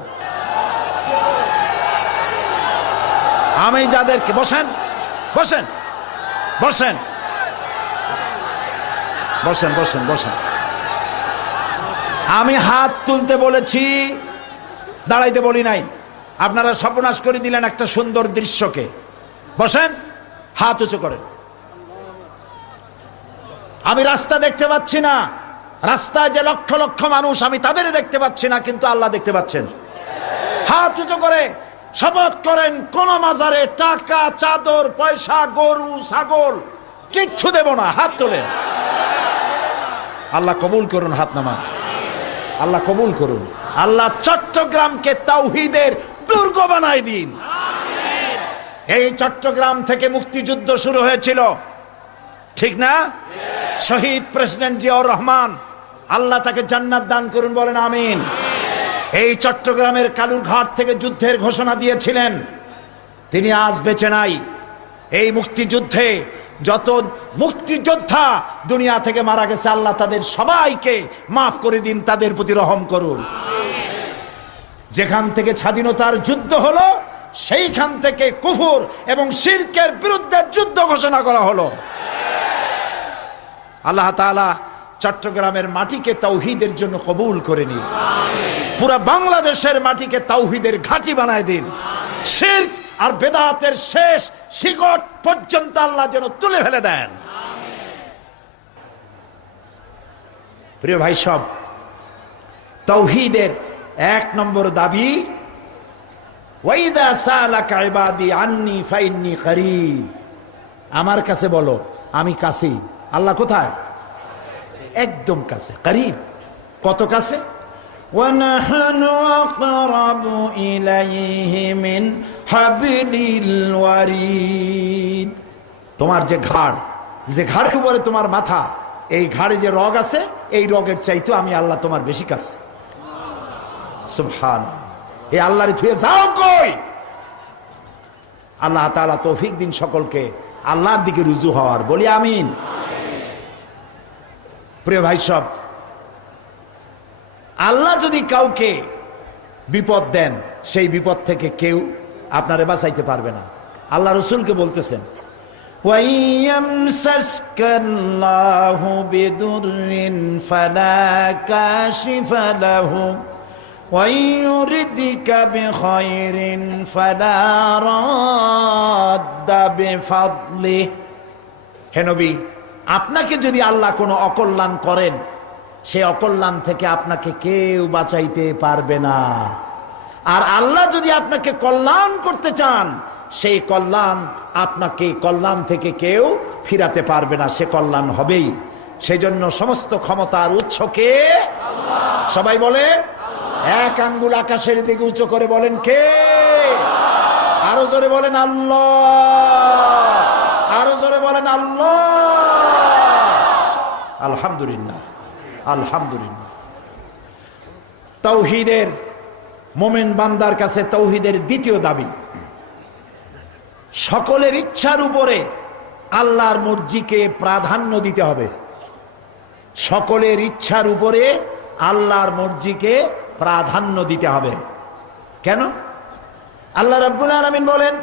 আমি যাদেরকে, বসেন বসেন বসেন, বসেন বসেন বসেন। আমি হাত তুলতে বলেছি, দাঁড়াইতে বলি নাই। আপনারা সর্বনাশ করে দিলেন একটা সুন্দর দৃশ্যকে। বসেন, হাত উঁচু করেন। আমি রাস্তা দেখতে পাচ্ছি না, রাস্তায় যে লক্ষ লক্ষ মানুষ আমি তাদের দেখতে পাচ্ছি না, কিন্তু আল্লাহ দেখতে পাচ্ছেন। হাত উঁচু করে শপথ করেন, কোন মাজারে টাকা, চাদর, পয়সা, গরু, ছাগল কিচ্ছু দেব না। হাত তোলেন। আল্লাহ কবুল করুন, হাত নামা। আল্লাহ কবুল করুন। আল্লাহ চট্টগ্রামকে তাওহীদের দুর্গ বানায় দিন। এই চট্টগ্রাম থেকে মুক্তিযুদ্ধ শুরু হয়েছিল, ঠিক না? শহীদ প্রেসিডেন্ট জিয়াউর রহমান, আল্লাহ তাকে জান্নাত দান করুন, বলেন আমিন। এই চট্টগ্রামের কালুরঘাট থেকে যুদ্ধের ঘোষণা দিয়েছিলেন, তিনি আজ বেঁচে নাই। এই মুক্তিযুদ্ধে যত মুক্তিযোদ্ধা দুনিয়া থেকে মারা গেছে, আল্লাহ তাদের সবাইকে মাফ করে দিন, তাদের প্রতি রহম করুন। যেখান থেকে স্বাধীনতার যুদ্ধ হলো, সেইখান থেকে কুফর এবং শিরকের বিরুদ্ধে যুদ্ধ ঘোষণা করা হলো। আল্লাহ তাআলা চট্টগ্রামের মাটিকে তাওহীদের জন্য কবুল করে নিন। পুরো বাংলাদেশের মাটিকে তাওহীদের ঘাঁটি বানায় দিন। শিরক আর বেদাতের শেষ শিকড় পর্যন্ত আল্লাহ যেন তুলে ফেলে দেন। প্রিয় ভাই সব, তাওহীদের এক নম্বর দাবি, ওয়াইদা সালাকা ইবাদি আন্নী ফাইন্নী করিব। আমার কাছে বলো, আমি কাছেই। আল্লাহ কোথায়? একদম কাছে, করিব। কত কাছে? ওয়ানাহনু আকরাবু ইলাইহি মিন হাবলিল ওয়ারিদ। তোমার যে ঘাড়, যে ঘাড়ের উপরে তোমার মাথা, এই ঘাড়ে যে রগ আছে, এই রগের চাইতে আমি আল্লাহ তোমার বেশি কাছে। সুবহানাল্লাহ। এই আল্লাহরে থুয়ে যাও কই? আল্লাহ তাআলা তৌফিক দিন সকলকে আল্লাহর দিকে রুজু হওয়ার, বলি আমিন। প্রিয় ভাই সব, আল্লাহ যদি কাউকে বিপদ দেন, সেই বিপদ থেকে কেউ আপনারে বাঁচাইতে পারবে না। আল্লাহ রসুলকে বলতেছেন, ওয়াইয়ামসাসকাল্লাহু বিদুররিন ফালা কাশিফা লাহু ওয়াইয়ুরিদিকা বিখাইরিন ফালা রাদ্দা বিফাদলিহি। হে নবী, আপনাকে যদি আল্লাহ কোনো অকল্যাণ করেন, সেই অকল্যাণ থেকে আপনাকে কেউ বাঁচাইতে পারবে না। আর আল্লাহ যদি আপনাকে কল্যাণ করতে চান, সেই কল্যাণ আপনাকে কল্যাণ থেকে কেউ ফিরাতে পারবে না, সে কল্যাণ হবেই। সেই জন্য সমস্ত ক্ষমতার উৎস কে? আল্লাহ। সবাই বলেন, এক আঙ্গুল আকাশের দিকে উঁচু করে বলেন, কে? আরো জোরে বলেন, আল্লাহ। আরো জোরে বলেন, আল্লাহ। আলহামদুলিল্লাহ, আলহামদুলিল্লাহ। তাওহীদের মোমেন বান্দার কাছে তাওহীদের দ্বিতীয় দাবি, সকলের ইচ্ছার উপরে আল্লাহর মর্জিকে প্রাধান্য দিতে হবে। সকলের ইচ্ছার উপরে আল্লাহর মর্জিকে প্রাধান্য দিতে হবে। কেন? আল্লাহ রাব্বুল আলামিন বলেন,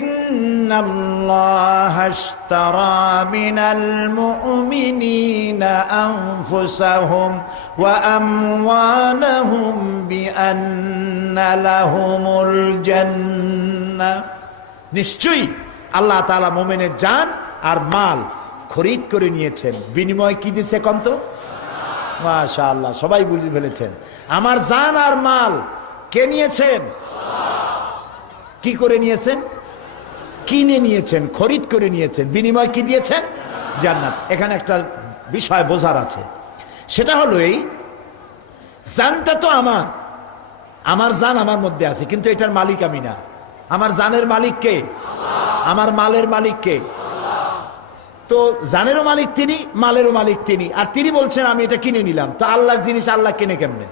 ইন্নাল্লাহা আশতারা মিনাল মুমিনিনা আনফুসাহুম ওয়া আমওয়ালাহুম বিআন্না লাহুমুল জান্নাহ। নিশ্চয়ই আল্লাহ তাআলা মুমিনের জান আর মাল খরিদ করে নিয়েছেন। বিনিময় কি দিছে কন্ত? মাশাআল্লাহ, সবাই বুঝে ফেলেছেন। আমার জান আর মাল কে নিয়েছেন? কি করে নিয়েছেন? কিনে নিয়েছেন, খরিদ করে নিয়েছেন। বিনিময় কি দিয়েছেন? জান্নাত। এখানে একটা বিষয় বোঝার আছে, সেটা হলো এই, জানটা তো আমার জান আমার মধ্যে আছে, কিন্তু এটার মালিক আমি না। আমার জানের মালিক কে? আমার মালের মালিক কে? তো জানেরও মালিক তিনি, মালেরও মালিক তিনি। আর তিনি বলছেন আমি এটা কিনে নিলাম। তো আল্লাহর জিনিস আল্লাহ কিনে কেমনে?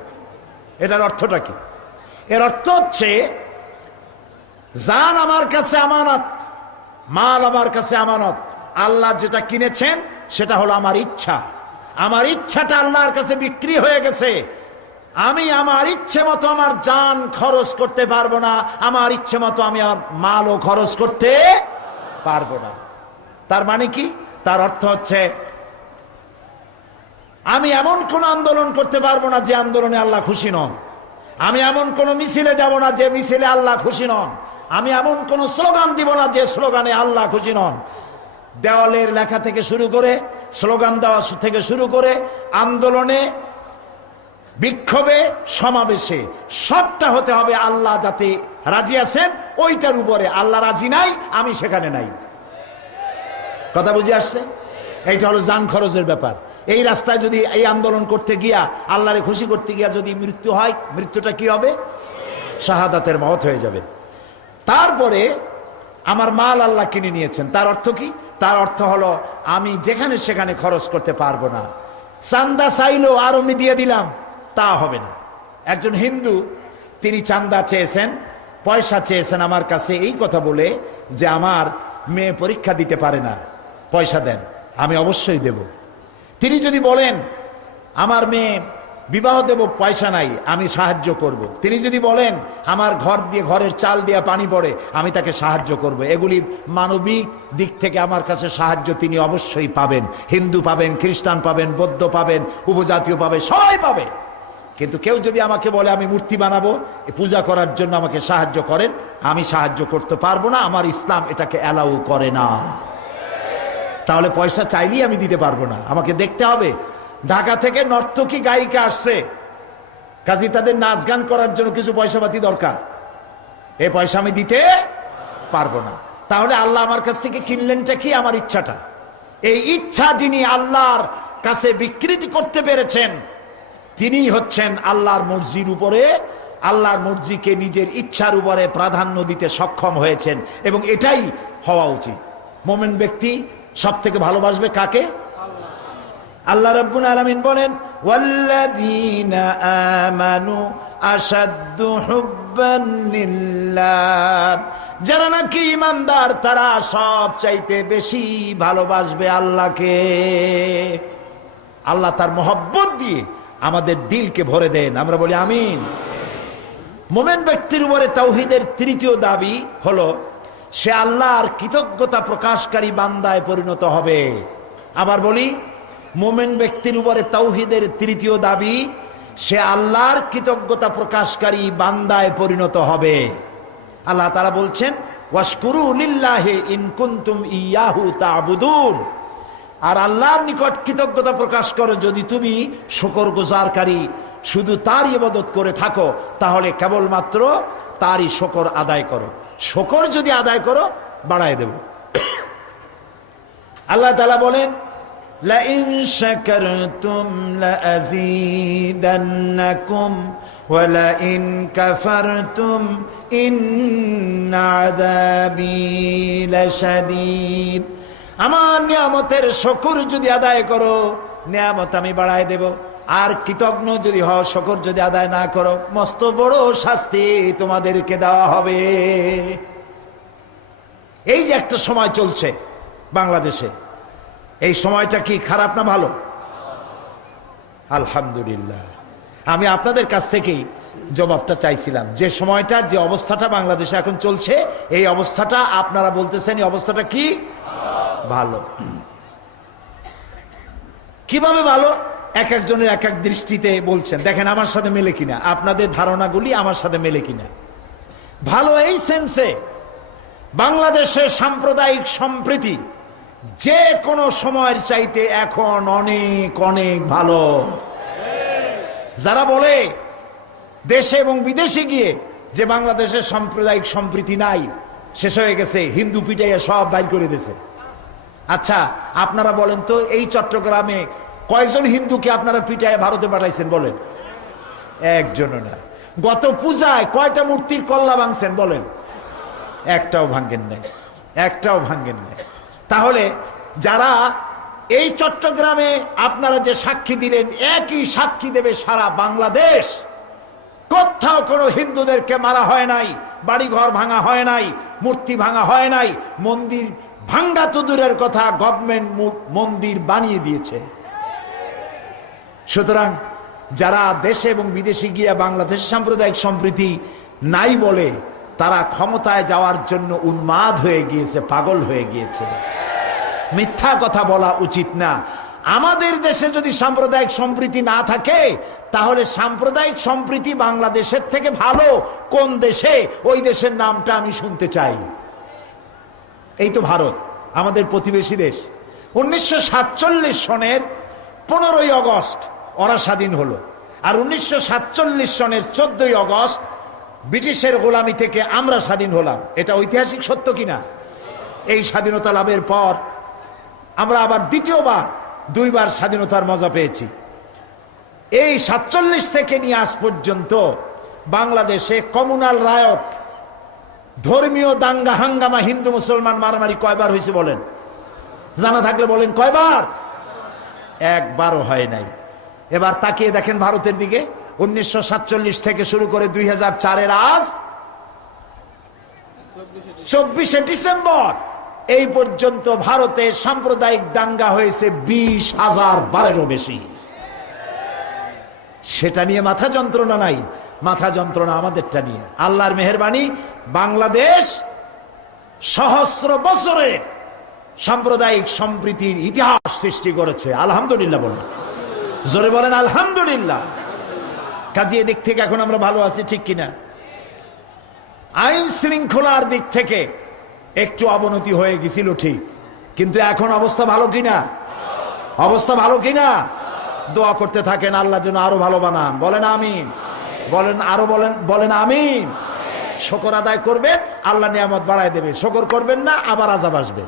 এটার অর্থটা কি? এর অর্থ হচ্ছে, জান আমার কাছে আমানত, মাল আমার কাছে আমানত। আল্লাহ যেটা কিনেছেন সেটা হলো আমার ইচ্ছা। আমার ইচ্ছাটা আল্লাহর কাছে বিক্রি হয়ে গেছে। আমি আমার ইচ্ছে মতো আমার জান খরচ করতে পারবো না, আমার ইচ্ছে মতো আমি আমার মালও খরচ করতে পারবো না। তার মানে কি? তার অর্থ হচ্ছে আমি এমন কোন আন্দোলন করতে পারবো না যে আন্দোলনে আল্লাহ খুশি নন। আমি এমন কোন মিছিলে যাব না যে মিছিলে আল্লাহ খুশি নন। আমি এমন কোন স্লোগান দিব না যে স্লোগানে আল্লাহ খুশি নন। দেওয়ালের লেখা থেকে শুরু করে, স্লোগান দেওয়া থেকে শুরু করে, আন্দোলনে, বিক্ষোভে, সমাবেশে সবটা হতে হবে আল্লাহ যাতে রাজি আছেন ওইটার উপরে। আল্লাহ রাজি নাই, আমি সেখানে নাই। কথা বুঝে আসছে? এইটা হলো জান খরচের ব্যাপার। এই রাস্তায় যদি এই আন্দোলন করতে গিয়া, আল্লাহরে খুশি করতে গিয়া যদি মৃত্যু হয়, মৃত্যুটা কি হবে? শাহাদাতের মওত হয়ে যাবে। তারপরে আমার মাল আল্লাহ কিনে নিয়েছেন, তার অর্থ কি? তার অর্থ হলো আমি যেখানে সেখানে খরচ করতে পারবো না। চান্দা চাইলো আর আমি দিয়ে দিলাম, তা হবে না। একজন হিন্দু, তিনি চান্দা চেয়েছেন, পয়সা চেয়েছেন আমার কাছে এই কথা বলে যে আমার মেয়ে পরীক্ষা দিতে পারে না, পয়সা দেন। আমি অবশ্যই দেব। তিনি যদি বলেন আমার মেয়ে বিবাহ দেব, পয়সা নাই, আমি সাহায্য করব। তিনি যদি বলেন আমার ঘর দিয়ে, ঘরের চাল দিয়ে পানি পড়ে, আমি তাকে সাহায্য করব। এগুলি মানবিক দিক থেকে আমার কাছে সাহায্য তিনি অবশ্যই পাবেন। হিন্দু পাবেন, খ্রিস্টান পাবেন, বৌদ্ধ পাবেন, উপজাতীয় পাবে, সবাই পাবে। কিন্তু কেউ যদি আমাকে বলে আমি মূর্তি বানাবো, পূজা করার জন্য আমাকে সাহায্য করেন, আমি সাহায্য করতে পারবো না। আমার ইসলাম এটাকে অ্যালাউ করে না। তাহলে পয়সা চাইলেই আমি দিতে পারবো না, আমাকে দেখতে হবে। ঢাকা থেকে নর্তকী গায়িকা আসছে, কাজী তাদের নাচ গান করার জন্য কিছু পয়সা পাতি দরকার, এ পয়সা আমি দিতে পারবো না। তাহলে আল্লাহ আমার কাছ থেকে কিনলেনটা কি? আমার ইচ্ছাটা। এই ইচ্ছা যিনি আল্লাহর কাছে বিকৃতি করতে পেরেছেন, তিনি হচ্ছেন আল্লাহর মর্জির উপরে, আল্লাহর মর্জিকে নিজের ইচ্ছার উপরে প্রাধান্য দিতে সক্ষম হয়েছেন। এবং এটাই হওয়া উচিত। মোমেন ব্যক্তি সব থেকে ভালোবাসবে কাকে? আল্লাহ রাব্বুল আলামিন বলেন ওয়াল্লাযীনা আমানু আশাদ্দু হুব্বান লিল্লাহ, যারা নাকি ঈমানদার তারা সব চাইতে বেশি ভালোবাসবে আল্লাহকে। আল্লাহ তার মহব্বত দিয়ে আমাদের দিলকে ভরে দেন, আমরা বলি আমিন। মোমেন ব্যক্তির উপরে তাওহীদের তৃতীয় দাবি হলো সে আল্লাহর কৃতজ্ঞতা প্রকাশকারী বান্দায় পরিণত হবে। আবার বলি, মোমেন ব্যক্তির উপরে তাওহীদের তৃতীয় দাবি সে আল্লাহর কৃতজ্ঞতা প্রকাশকারী বান্দায় পরিণত হবে। আল্লাহ তাআলা বলছেন ওয়াশকুরু লিল্লাহি ইন কুনতুম ইয়াহু তা'বুদুন, আর আল্লাহর নিকট কৃতজ্ঞতা প্রকাশ করো যদি তুমি শুকরগুজারকারী, শুধু তার ইবাদত করে থাকো, তাহলে কেবলমাত্র তারই শুকর আদায় করো। শুকর যদি আদায় করো, বাড়ায় দেব। আল্লাহ তাআলা বলেন লাইন শাকারতুম লাযীদান্নাকুম ওয়া লাইন কাফারতুম ইন্না আযাবী লাশাদীদ। আমার নিয়ামতের শুকর যদি আদায় করো, নিয়ামত আমি বাড়ায় দেব। আর কৃতজ্ঞ যদি হও, শুকর যদি আদায় না করো, মস্ত বড় শাস্তি তোমাদেরকে দেওয়া হবে। এই যে একটা সময় চলছে বাংলাদেশে, এই সময়টা কি খারাপ না ভালো? আলহামদুলিল্লাহ। আমি আপনাদের কাছ থেকেই জবাবটা চাইছিলাম। যে সময়টা, যে অবস্থাটা বাংলাদেশে এখন চলছে, এই অবস্থাটা আপনারা বলতেছেন এই অবস্থাটা কি ভালো। কিভাবে ভালো? এক একজনের এক এক দৃষ্টিতে বলছেন। দেখেন আমার সাথে মেলে কিনা, আপনাদের ধারণাগুলি আমার সাথে মেলে কিনা। ভালো এই সেন্সে, বাংলাদেশের সাম্প্রদায়িক সম্প্রীতি যে কোনো সময়ের চাইতে এখন অনেক অনেক ভালো। যারা বলে দেশে এবং বিদেশে গিয়ে যে বাংলাদেশের সাম্প্রদায়িক সম্প্রীতি নাই, শেষ হয়ে গেছে, হিন্দু পিটাইয়া সব বাইর করে দিয়েছে। আচ্ছা আপনারা বলেন তো, এই চট্টগ্রামে কয়জন হিন্দুকে আপনারা পিটাইয়া ভারতে পাঠাইছেন বলেন? একজনও না। গত পূজায় কয়টা মূর্তির কল্লা ভাঙছেন বলেন? একটাও ভাঙ্গেন নাই, একটাও ভাঙ্গেন নাই। তাহলে যারা এই চট্টগ্রামে আপনারা যে সাক্ষী দিলেন, একই সাক্ষী দেবে সারা বাংলাদেশ। কোথাও কোনো হিন্দুদেরকে মারা হয় নাই, বাড়িঘর ভাঙা হয় নাই, মূর্তি ভাঙা হয় নাই। মন্দির ভাঙ্গা তো দূরের কথা, গভর্নমেন্ট মন্দির বানিয়ে দিয়েছে। সুতরাং যারা দেশে এবং বিদেশে গিয়ে বাংলাদেশের সাম্প্রদায়িক সম্প্রীতি নাই বলে, তারা ক্ষমতায় যাওয়ার জন্য উন্মাদ হয়ে গিয়েছে, পাগল হয়ে গিয়েছে। মিথ্যা কথা বলা উচিত না। আমাদের দেশে যদি সাম্প্রদায়িক সম্প্রীতি না থাকে, তাহলে সাম্প্রদায়িক সম্প্রীতি বাংলাদেশের থেকে ভালো কোন দেশে, ওই দেশের নামটা আমি শুনতে চাই। এই তো ভারত, আমাদের প্রতিবেশী দেশ। 1947 সনের 15ই অগস্ট ওরা স্বাধীন হলো, আর 1947 সনের 14ই অগস্ট ব্রিটিশের গোলামি থেকে আমরা স্বাধীন হলাম। এটা ঐতিহাসিক সত্য কিনা? এই স্বাধীনতা লাভের পর আমরা আবার দ্বিতীয়বার 2 বার স্বাধীনতার মজা পেয়েছি। এই 47 থেকে নিয়ে আজ পর্যন্ত বাংলাদেশে কমিউনাল রায়ট, ধর্মীয় দাঙ্গা হাঙ্গামা, হিন্দু মুসলমান মারামারি কয়বার হয়েছে বলেন? জানা থাকলে বলেন কয়বার? একবারও হয় নাই। এবার তাকিয়ে দেখেন ভারতের দিকে, 1947 থেকে শুরু করে 2004-এর আজ 24শে ডিসেম্বর এই পর্যন্ত ভারতে সাম্প্রদায়িক দাঙ্গা হয়েছে 20,000 বারেরও বেশি। সেটা নিয়ে মাথা যন্ত্রণা নাই, মাথা যন্ত্রণা আমাদেরটা নিয়ে। আল্লাহর মেহেরবানি, বাংলাদেশ সহস্র বছরের সাম্প্রদায়িক সম্প্রীতির ইতিহাস সৃষ্টি করেছে। আলহামদুলিল্লাহ বলেন, জোরে বলেন আলহামদুলিল্লাহ। কাজে এদিক থেকে এখন আমরা ভালো আছি, ঠিক কিনা? আইন শৃঙ্খলার দিক থেকে একটু অবনতি হয়ে গেছিল ঠিক, কিন্তু এখন অবস্থা ভালো কিনা? অবস্থা ভালো কিনা? দোয়া করতে থাকেন আল্লাহ যেন আরো ভালো বানান। বলেন আমিন। বলেন আরো, বলেন আমিন। শুকর আদায় করবেন, আল্লাহ নিয়ামত বাড়ায় দেবে। শুকর করবেন না, আবার আযাব আসবে।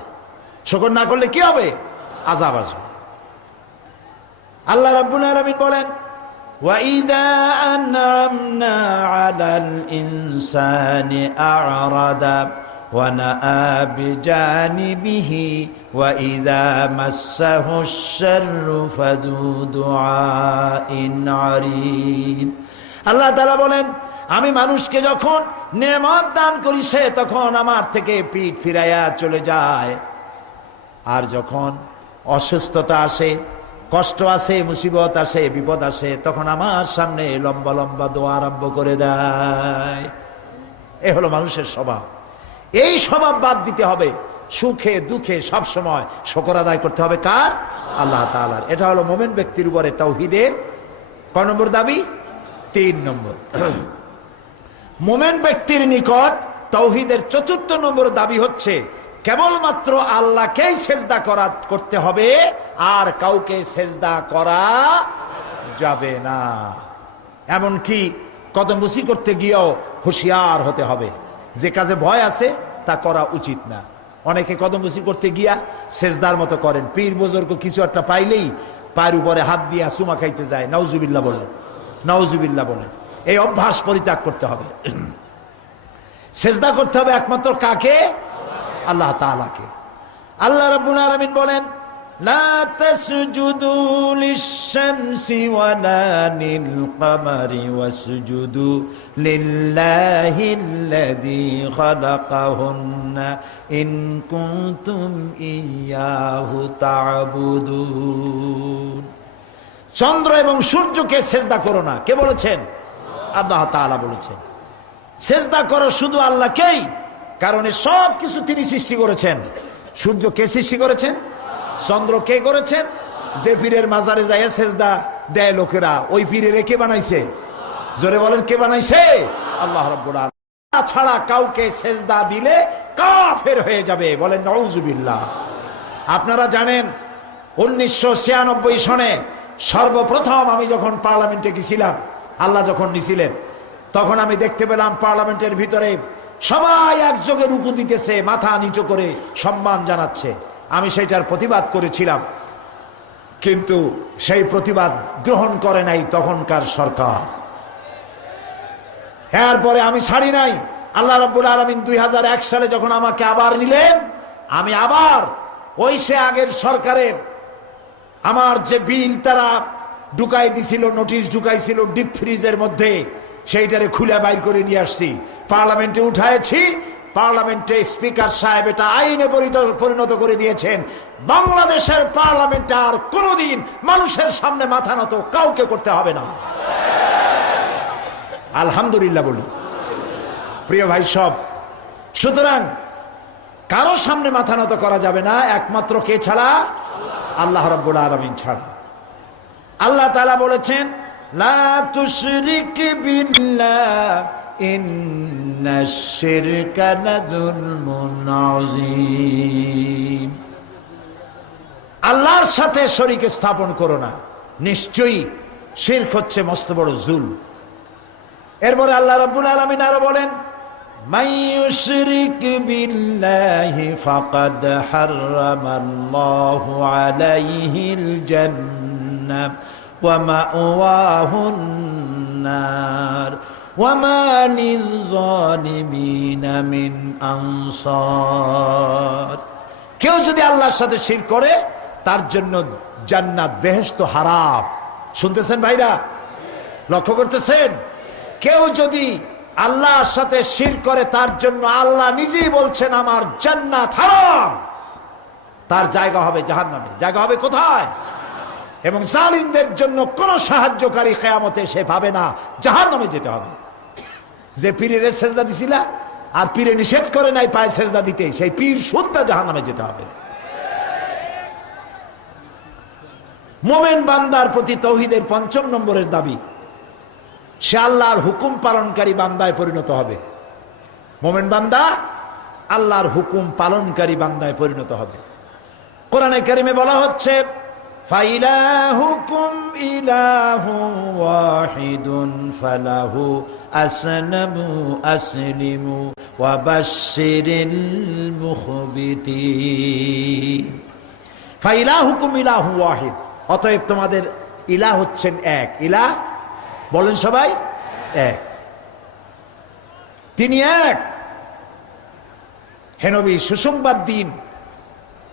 শুকর না করলে কি হবে? আযাব আসবে। আল্লাহ রাব্বুল আলামিন বলেন, وَإِذَا أَنْعَمْنَا عَلَى الْإِنسَانِ أَعْرَضَ وَنَأَىٰ بِجَانِبِهِ وَإِذَا مَسَّهُ الشَّرُّ فَذُو دُعَاءٍ عَرِيضٍ। আল্লাহ তাআলা বলেন, আমি মানুষকে যখন নেয়ামত দান করি সে তখন আমার থেকে পিঠ ফিরাইয়া চলে যায়, আর যখন অসুস্থতা আসে, কষ্ট আসে, মুসিবত আসে, বিপদ আসে, তখন আমার সামনে লম্বা লম্বা দোয়া আরম্ভ করে দেয়। এ হলো মানুষের স্বভাব। এই স্বভাব বাদ দিতে হবে। সুখে দুঃখে সব সময় শুকর আদায় করতে হবে কার? আল্লাহ তাআলার। এটা হলো মুমিন ব্যক্তির উপরে তাওহীদের কয় নম্বর দাবি? 3 নম্বর। মুমিন ব্যক্তির নিকট তাওহীদের 4র্থ নম্বর দাবি হচ্ছে কেবলমাত্র আল্লাহকেই সেজদা করতে হবে, আর কাউকে সেজদা করা যাবে না। এমনকি কদমবুসি করতে গিয়েও হুঁশিয়ার হতে হবে। যে কাজে ভয় আছে তা করা উচিত না। অনেকে কদমবুসি করতে গিয়া সেজদার মতো করেন, পীর বুজুর্গ কিছু একটা পাইলেই পায়ের উপরে হাত দিয়া চুমা খাইতে যায়। নাউজুবিল্লাহ বলেন, নাউজুবিল্লাহ বলেন। এই অভ্যাস পরিত্যাগ করতে হবে। সেজদা করতে হবে একমাত্র কাকে? আল্লাহ তাআলাকে। আল্লাহ রাব্বুল আলামিন বলেন, লা তাসজুদু লিশ-শামসি ওয়ালা লিল-কামারি ওয়াসজুদু লিল্লাহিল্লাযী খালাকাহুন্না ইন কুনতুম ইয়্যাহু তা'বুদুন। চন্দ্র এবং সূর্যকে সেজদা করো না। কে বলেছেন? আল্লাহ তাআলা বলেছেন। সেজদা করো শুধু আল্লাহকেই, কারণ সব কিছু তিনি সৃষ্টি করেছেন। সূর্য কে সৃষ্টি করেছেন? চন্দ্র কে করেছেন? যে পীরের মাজারে যায় সেজদা দেয় লোকেরা, ওই পীরের কে বানাইছে? জোরে বলেন কে বানাইছে? আল্লাহ রাব্বুল আলামিন। ছাড়া কাউকে সেজদা দিলে কাফের হয়ে যাবে। বলেন নাউজুবিল্লাহ। আপনারা জানেন 1996 সনে সর্বপ্রথম আমি যখন পার্লামেন্টে গেছিলাম, আল্লাহ যখন নিছিলেন, তখন আমি দেখতে পেলাম পার্লামেন্টের ভিতরে সবাই একযোগে রুকু দিতেছে, মাথা নিচু করে সম্মান জানাচ্ছে। আমি সেটার প্রতিবাদ করেছিলাম, কিন্তু সেই প্রতিবাদ গ্রহণ করে নাই তখনকার সরকার। এরপরে আমি ছাড়ি নাই। আল্লাহ রাব্বুল আলামিন 2001 সালে যখন আমাকে আবার নিলেন, আমি আবার ওই সে আগের সরকারের আমার যে বিল তারা ঢুকাই দিছিল, নোটিশ ঢুকাইছিল ডিপ ফ্রিজের মধ্যে, সেইটারে খুলে বাইর করে নিয়ে আসছি, পার্লামেন্টে উঠাইছি। পার্লামেন্টে স্পিকার সাহেব এটা আইনে পরিণত করে দিয়েছেন। বাংলাদেশের পার্লামেন্টে আর কোনোদিন মানুষের সামনে মাথা নত কাউকে করতে হবে না। আলহামদুলিল্লাহ বলি। প্রিয় ভাই সব, সুতরাং কারো সামনে মাথা নত করা যাবে না একমাত্র কে ছাড়া? আল্লাহ রাব্বুল আলামিন ছাড়া। আল্লাহ তাআলা বলেছেন লা তুশরিক বিল্লাহ ইন্নাশ শিরকা লাযুলমুন আযীম। আল্লাহর সাথে শরীক স্থাপন করো না, নিশ্চয়ই শিরক হচ্ছে মস্ত বড় জুলম। এরপরে আল্লাহ রাব্বুল আলামিন আরো বলেন মান ইউশরিক বিল্লাহি ফাকাদ হারামাল্লাহু আলাইহিল জান্নাহ ওয়া মাওয়াহুন নার ওয়া মা লিয-যালিমিনা মিন আনসার। কেউ যদি আল্লাহর সাথে শিরক করে তার জন্য জান্নাত বেহেশত হারাম। শুনতেছেন ভাইরা, লক্ষ্য করতেছেন? কেউ যদি আল্লাহর সাথে শিরক করে তার জন্য আল্লাহ নিজেই বলছেন আমার জান্নাত হারাম, তার জায়গা হবে জাহান্নামে। জায়গা হবে কোথায়? এবং জালিমদের জন্য কোন সাহায্যকারী কিয়ামতে সে পাবে না, জাহান্নামে যেতে হবে। যে পীরের সেজদা দিছিলা আর পীরে নিষেধ করে নাই পায়ে সেজদা দিতে, সেই পীর শুদ্ধা জাহান্নামে যেতে হবে। মুমিন বান্দার প্রতি তাওহীদের ৫ম নম্বরের দাবি, সে আল্লাহর হুকুম পালনকারী বান্দায় পরিণত হবে। মুমিন বান্দা আল্লাহর হুকুম পালনকারী বান্দায় পরিণত হবে। কোরআনে কারিমে বলা হচ্ছে ফাইলাহুকুম ইলাহু ওয়াহিদুন ফালাহু আসলিমু ওয়া বাশশিরিল মুখবিতিন। ফাইলাহুকুম ইলাহু ওয়াহিদ, অতএব তোমাদের ইলাহ হচ্ছেন এক। ইলাহ বলেন সবাই, এক। তিনি এক। হে নবী, সুসংবাদ দিন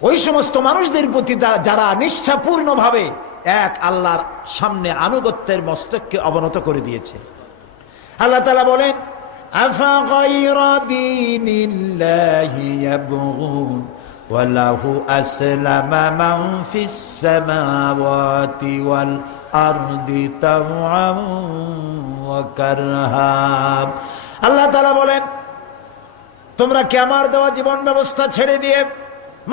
ওই সমস্ত মানুষদের প্রতি যারা নিষ্ঠাপূর্ণভাবে এক আল্লাহর সামনে আনুগত্যের মস্তককে অবনত করে দিয়েছে। আল্লাহ তাআলা বলেন আফা গায়রা দীনিল্লাহি ইয়াবগুন ওয়া লাহু আসলামা মান ফিস সামাওয়াতি ওয়াল আরদি তাওআন ওয়া কারহা। আল্লাহ তাআলা বলেন তোমরা কি আমার দেওয়া জীবন ব্যবস্থা ছেড়ে দিয়ে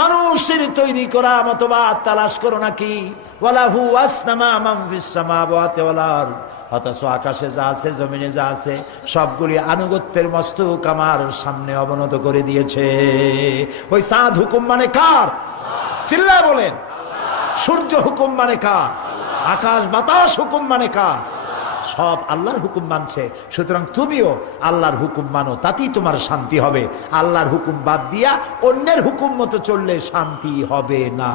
মানুষের তৈরি করা মতবাদ তালাশ করো নাকি? ওয়ালাহু আসলামা মান ফিস সামাওয়াতি ওয়াল আরদ, অথচ আকাশে যা আছে জমিনে যা আছে সবগুলি আনুগত্যের মস্তক আমার সামনে অবনত করে দিয়েছে। ওই চাঁদ হুকুম মানে কার? চিল্লায় বলেন। সূর্য হুকুম মানে কার? আকাশ বাতাস হুকুম মানে কার? সব আল্লাহর হুকুম মানছে। সুতরাং তুমিও আল্লাহর হুকুম মানো, তাতেই তোমার শান্তি হবে। আল্লাহর হুকুম বাদ দিয়া অন্যের হুকুম মতো চললে শান্তি হবে না।